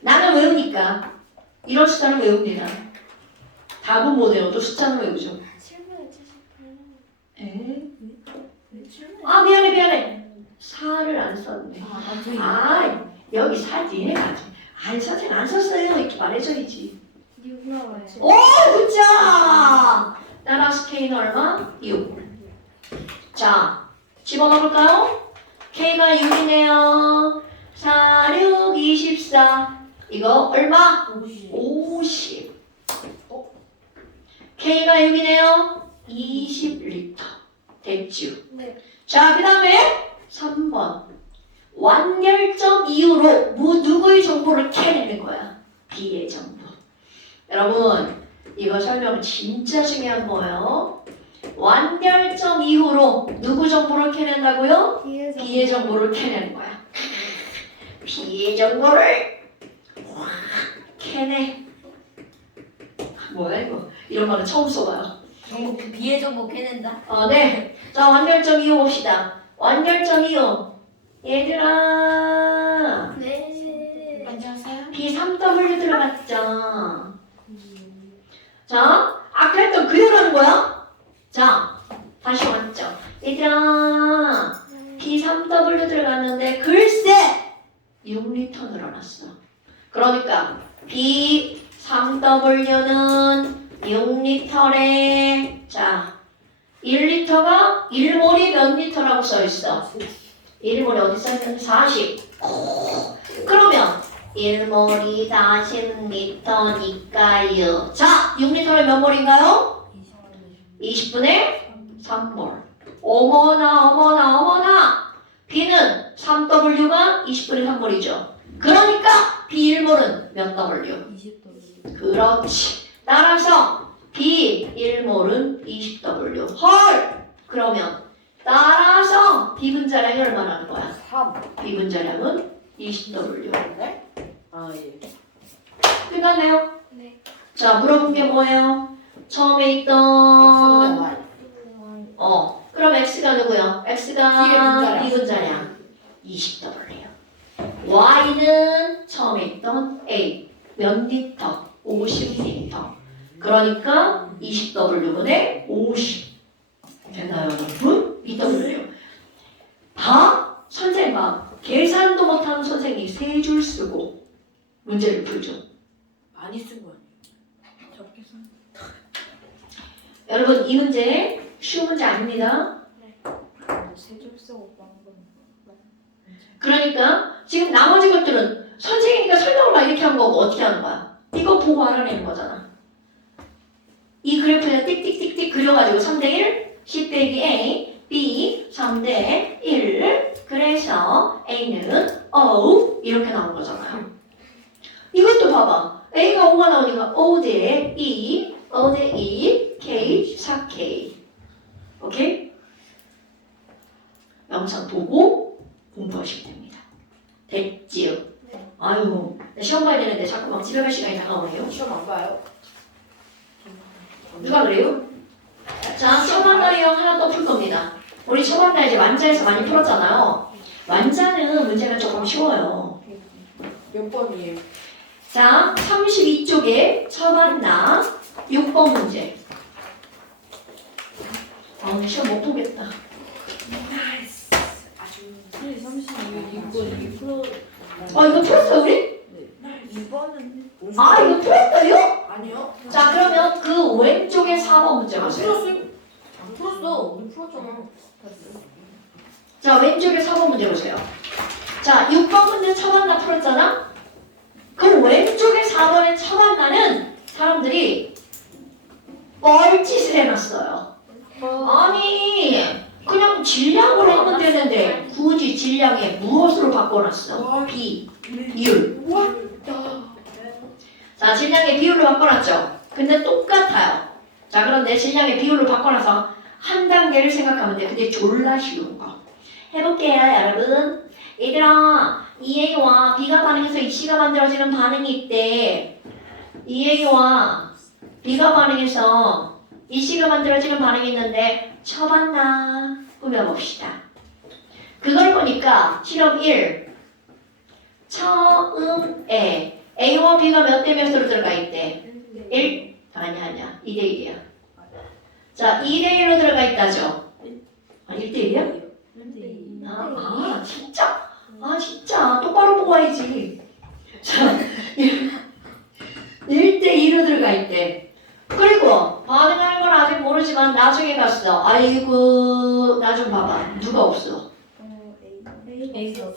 나는 외우니까. 이런 숫자는 외웁니다. 답은 못 외워도 숫자는 외우죠. 7분의 78. 에? 아 미안해. 4를 안 썼네. 아 여기 4 니네가 아니 선생님 안 썼어요. 이렇게 말해줘야지. 6 나와요. 오 굿자. 따라서 K는 얼마? 6. 자 집어넣어볼까요? K가 6이네요. 4, 6, 24. 이거 얼마? 50. K가 6이네요. 20리터. 됐죠? 네. 자, 그 다음에 3번. 완결점 이후로 누구의 정보를 캐내는 거야? B의 정보. 여러분, 이거 설명 진짜 중요한 거예요. 완결점 이후로 누구 정보를 캐낸다고요? B의 정보를 캐내는 거야. B의 정보를 확 캐내. 뭐야 이거? 이런 말은 처음 써봐요. 정보 비의 정보 캐낸다. 네. 자, 완결점 이후 봅시다. 완결점 이후. 얘들아. 네. 안녕하세요. B3W 들어갔죠. 자, 아까 했던 그대로 하는 거야. 자, 다시 왔죠. 얘들아. B3W 들어갔는데 글쎄 6리터 늘어났어. 그러니까 B3W는 6리터래. 자, 1리터가 1몰이 몇 리터라고 써있어? 1몰이 어디 써있는데? 40. 그러면 1몰이 40리터니까요. 자, 6리터는 몇 몰인가요? 20분의 3몰. 어머나. B는 3W가 20분의 3몰이죠. 그러니까 B1몰은 몇 W? 20W. 그렇지. 따라서 B1몰은 20W. 헐! 그러면 따라서 B분자량이 얼마나 거야? 3. B분자량은 20W. 네? 아 예. 끝났네요? 네. 자, 물어본 게 뭐예요? 처음에 있던 그럼 X가 누구요? X가 B분자량 20W예요. Y는 처음에 있던 A 몇 리터? 50리터. 그러니까 20W분의 50. 됐나요, 여러분? 2W. 선생님 계산도 못하는 선생님이 3줄 쓰고 문제를 풀죠. 많이 쓴 거 아니에요? 적게 쓴. 여러분 이 문제 쉬운 문제 아닙니다. 세줄 쓰고 방금. 그러니까 지금 나머지 것들은 선생님이니까 설명을 막 이렇게 한 거고 어떻게 하는 거야? 이거 보고 알아내는 거잖아. 이 그래프에 띡띡띡띡 그려가지고 3대1 10 빼기 A B 3대 1 그래서 A는 O 이렇게 나온 거잖아요. 이것도 봐봐. A가 5가 나오니까 O 대 2 O 대 2 K 4K 오케이? 영상 보고 공부하시면 됩니다. 됐지요? 네. 아유 시험 봐야 되는데 자꾸 막 집에 갈 시간이 다가오네요. 시험 안 봐요? 누가 그래요? 자, 처방가리형 하나 더 풀 겁니다. 우리 처방가 이제 완자에서 많이 풀었잖아요. 완자는 문제가 조금 쉬워요. 몇 번이에요? 자, 32쪽에 처방나 6번 문제. 시험 못 보겠다. 우리 32번 2%. 이거 풀었어요, 우리? 2번은 이거 풀었어요? 아니요. 자, 그러면 그 왼쪽에 4번 문제 안 보세요. 풀었어요. 안 풀었어. 우리 풀었잖아. 자, 왼쪽에 4번 문제 보세요. 자, 6번 문제 처방나 풀었잖아? 그럼 왼쪽에 4번의 처방나는 사람들이 뻘짓을 해놨어요. 아니, 그냥 질량으로 하면 되는데 굳이 질량에 무엇으로 바꿔놨어? 비율. 자, 질량의 비율로 바꿔놨죠? 근데 똑같아요. 자, 그런데 질량의 비율로 바꿔놔서 한 단계를 생각하면 돼. 근데 졸라 쉬운 거. 해볼게요, 여러분. 얘들아, EA와 B가 반응해서 이 C가 만들어지는 반응이 있대. EA와 B가 반응해서 이 C가 만들어지는 반응이 있는데 쳐봤나? 꾸며봅시다. 그걸 보니까 실험 1. 처음에 A와 B가 몇 대 몇으로 들어가 있대? 1? 아니야. 2대 1이야. 자, 2대 1로 들어가 있다죠? 아, 1대 1이야? 진짜. 똑바로 보고 와야지. 자, 1대 2로 들어가 있대. 그리고 반응하는 건 아직 모르지만 나중에 갔어. 아이고, 나 좀 봐봐. 누가 없어?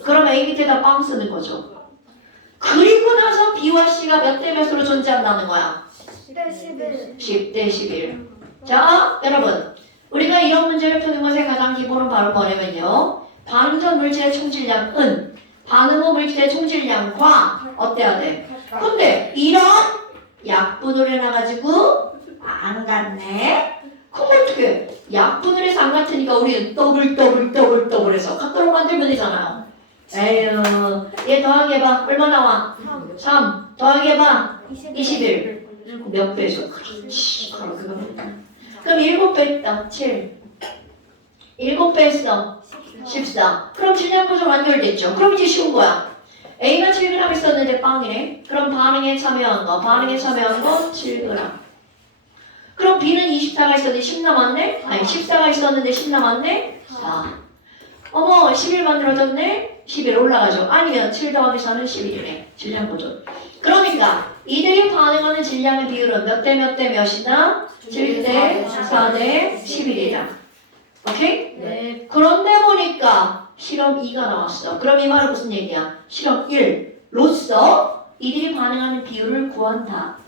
그럼 A 밑에다 빵 쓰는 거죠. 그리고 나서 B와 C가 몇 대 몇으로 존재한다는 거야? 10대 11. 자, 여러분. 우리가 이런 문제를 푸는 것의 가장 기본은 바로 뭐냐면요. 반응 전 물질의 총질량은 반응 후 물질의 총질량과 어때야 돼? 근데 이런 약분을 해놔가지고 안 같네? 그럼 어떻게? 약분을 해서 안 같으니까 우리는 더블 해서 같도록 만들면 되잖아요. 에휴, 얘 더하기 해봐. 얼마 나와? 3 더하기 해봐. 21. 몇 배죠? 그렇지. 그럼 7배 했다. 7. 7배 했어. 14. 그럼 질량구조 완결됐죠. 그럼 이제 쉬운 거야. A가 7g 있었는데 빵이네. 그럼 반응에 참여한 거 7g. 그럼 B는 24가 있었는데 10 남았네? 아니 14가 있었는데 10 남았네? 4. 어머 11 만들어졌네? 11 올라가죠. 아니면 7 더하기 4는 11이네. 질량구조. 그러니까 이들이 반응하는 질량의 비율은 몇 대 몇이다? 7대 4대 11이다. 오케이? 네. 그런데 보니까 실험 2가 나왔어. 그럼 이 말은 무슨 얘기야? 실험 1로서 이들이 반응하는 비율을 구한다.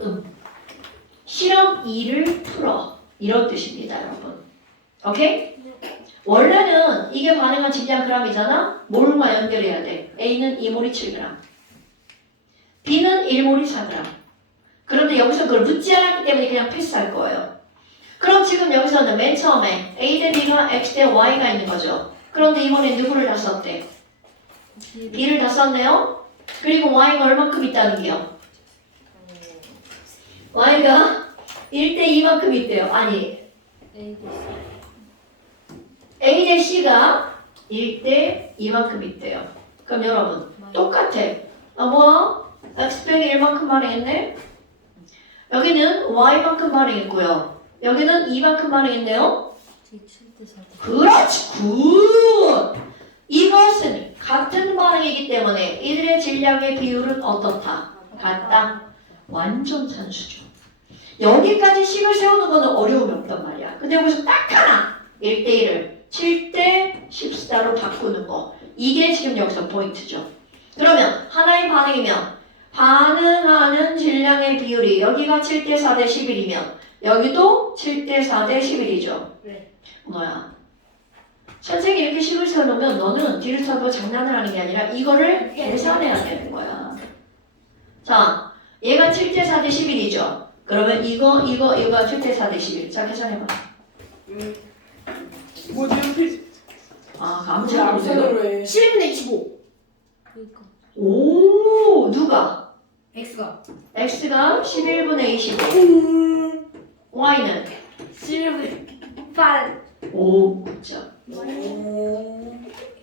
실험 2를 풀어. 이런 뜻입니다, 여러분. 오케이? 원래는 이게 반응한 질량 g이잖아? 몰과 연결해야 돼. A는 2몰이 7g. B는 1몰이 4g. 그런데 여기서 그걸 묻지 않았기 때문에 그냥 패스할 거예요. 그럼 지금 여기서는 맨 처음에 A 대 B가 X 대 Y가 있는 거죠. 그런데 이번에 누구를 다 썼대? B를 다 썼네요. 그리고 Y가 얼만큼 있다는 게요? Y가 1대 2만큼 있대요. 아니 A 대 C가 1대 2만큼 있대요. 그럼 여러분 똑같아. 뭐? X병이 1만큼 반응했네. 여기는 Y만큼 반응했고요. 여기는 2만큼 반응했네요. 그렇지. 굿. 이것은 같은 반응이기 때문에 이들의 질량의 비율은 어떻다? 같다. 완전 산수죠. 여기까지 식을 세우는 거는 어려움이 없단 말이야. 근데 여기서 딱 하나 1대 1을 7대 14로 바꾸는 거. 이게 지금 여기서 포인트죠. 그러면 하나의 반응이면 반응하는 질량의 비율이 여기가 7대 4대 11이면 여기도 7대 4대 11이죠. 네. 뭐야? 선생님이 이렇게 식을 세워놓으면 너는 뒤를 서고 장난을 하는 게 아니라 이거를 계산해야 되는 거야. 자, 얘가 7대 4대 11이죠. 그러면 이거가 7대 4대 11. 자, 계산해봐. 뭐지? 깜짝 놀랐어요. 암산으로 해. 11분의 25. 오, 누가? X가. X가 11분의 25. Y는 11분의 8. 5. 그렇죠.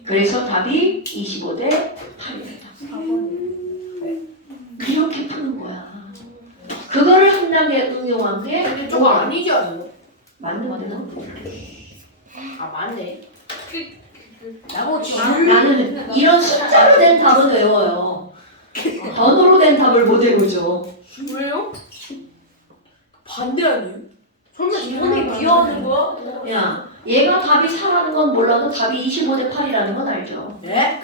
그래서 답이 25대 8입니다. 이렇게 푸는 거야. 그거를 한 단계 응용한 게 근데 저거 아니지 않아요? 맞는 거잖아. 아 맞네. 나는 이런 숫자로 된 답은 외워요. 번호로 된 답을 못 외우죠. 왜요? 반대 아니에요? 설마 지문이 지문이 비하하는 거야? 야, 얘가 답이 4라는 건 몰라도 답이 25대 8이라는 건 알죠. 네?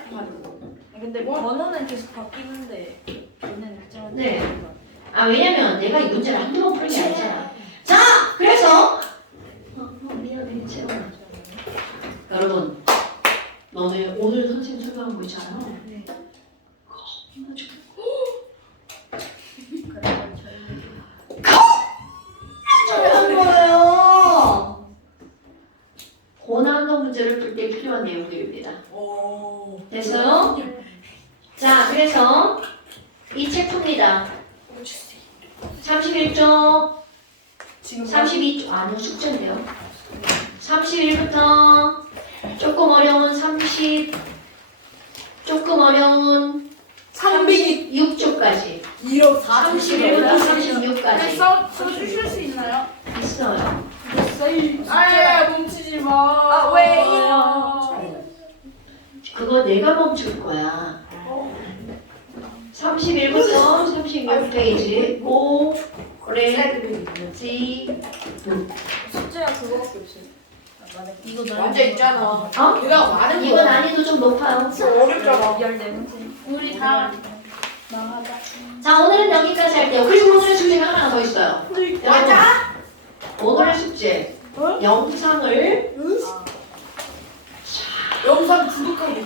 근데 번호는 계속 바뀌는데 얘는 일정한 네. 왜냐면 내가 이 문제를 한두 번 푸는 게 아니잖아. 자, 그래서 미안해, 채원아. 여러분, 너네 오늘 선생님 설명한 거 있잖아. 네. 겁나 좋아. 중요한 거예요. 고난도 문제를 풀 때 필요한 내용들입니다. 오. 됐어요? 자, 그래서 이 책 풉니다. 31쪽, 지금 32쪽, 아니요, 숙제인데요. 31부터 조금 어려운 30, 조금 어려운 300이 36쪽까지. 1호 31부터 36까지. 써주실 수 있나요? 있어요. 아, 멈추지 마. 아, 왜요? 그거 내가 멈출 거야. 31부터 36페이지. 오, 그래, 지, 숙제가 그거밖에 없어요. 이거 완전 있잖아. 어? 내가 많은 이거 거 난이도 좀 높아요. 어렵잖아. 14문제. 우리 다 자, 오늘은 여기까지 할게요. 그리고 오늘의 숙제가 하나 더 있어요. 맞아? 오늘의 숙제. 영상을 영상 구독하기.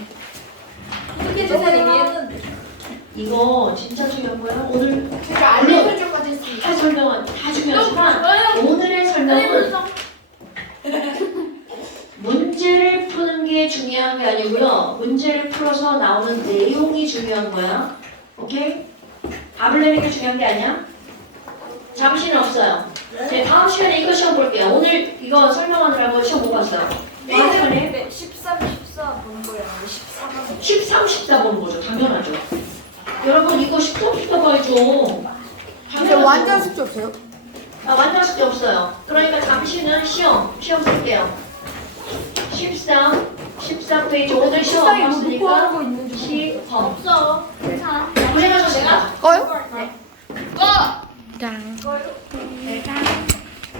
어떻게 주세요? 이거 진짜 중요한 거예요. 오늘 제가 알림 설정까지 했습니다. 다 설명은 다 중요하지만 오늘의 설명은 문제를 푸는 게 중요한 게 아니고요. 문제를 풀어서 나오는 내용이 중요한 거야. 오케이? 답을 내는 게 중요한 게 아니야. 잠시는 없어요. 네, 다음 시간에 이거 시험 볼게요. 오늘 이거 설명하느라고 시험 못 봤어요. 다음 시간에 13, 14 보는 거예요. 14번. 13, 14 보는 거죠. 당연하죠. 여러분 이거 13, 14 봐야죠. 당연하죠. 숙제 없어요? 아, 완전 숙제 없어요. 그러니까 잠시는 시험 볼게요. 14페이지 오늘 시험 안 봤으니까 시험. 없어. 괜찮아. 고생하셨습니다. 꺼요? 네. 꺼! 짠. 짠.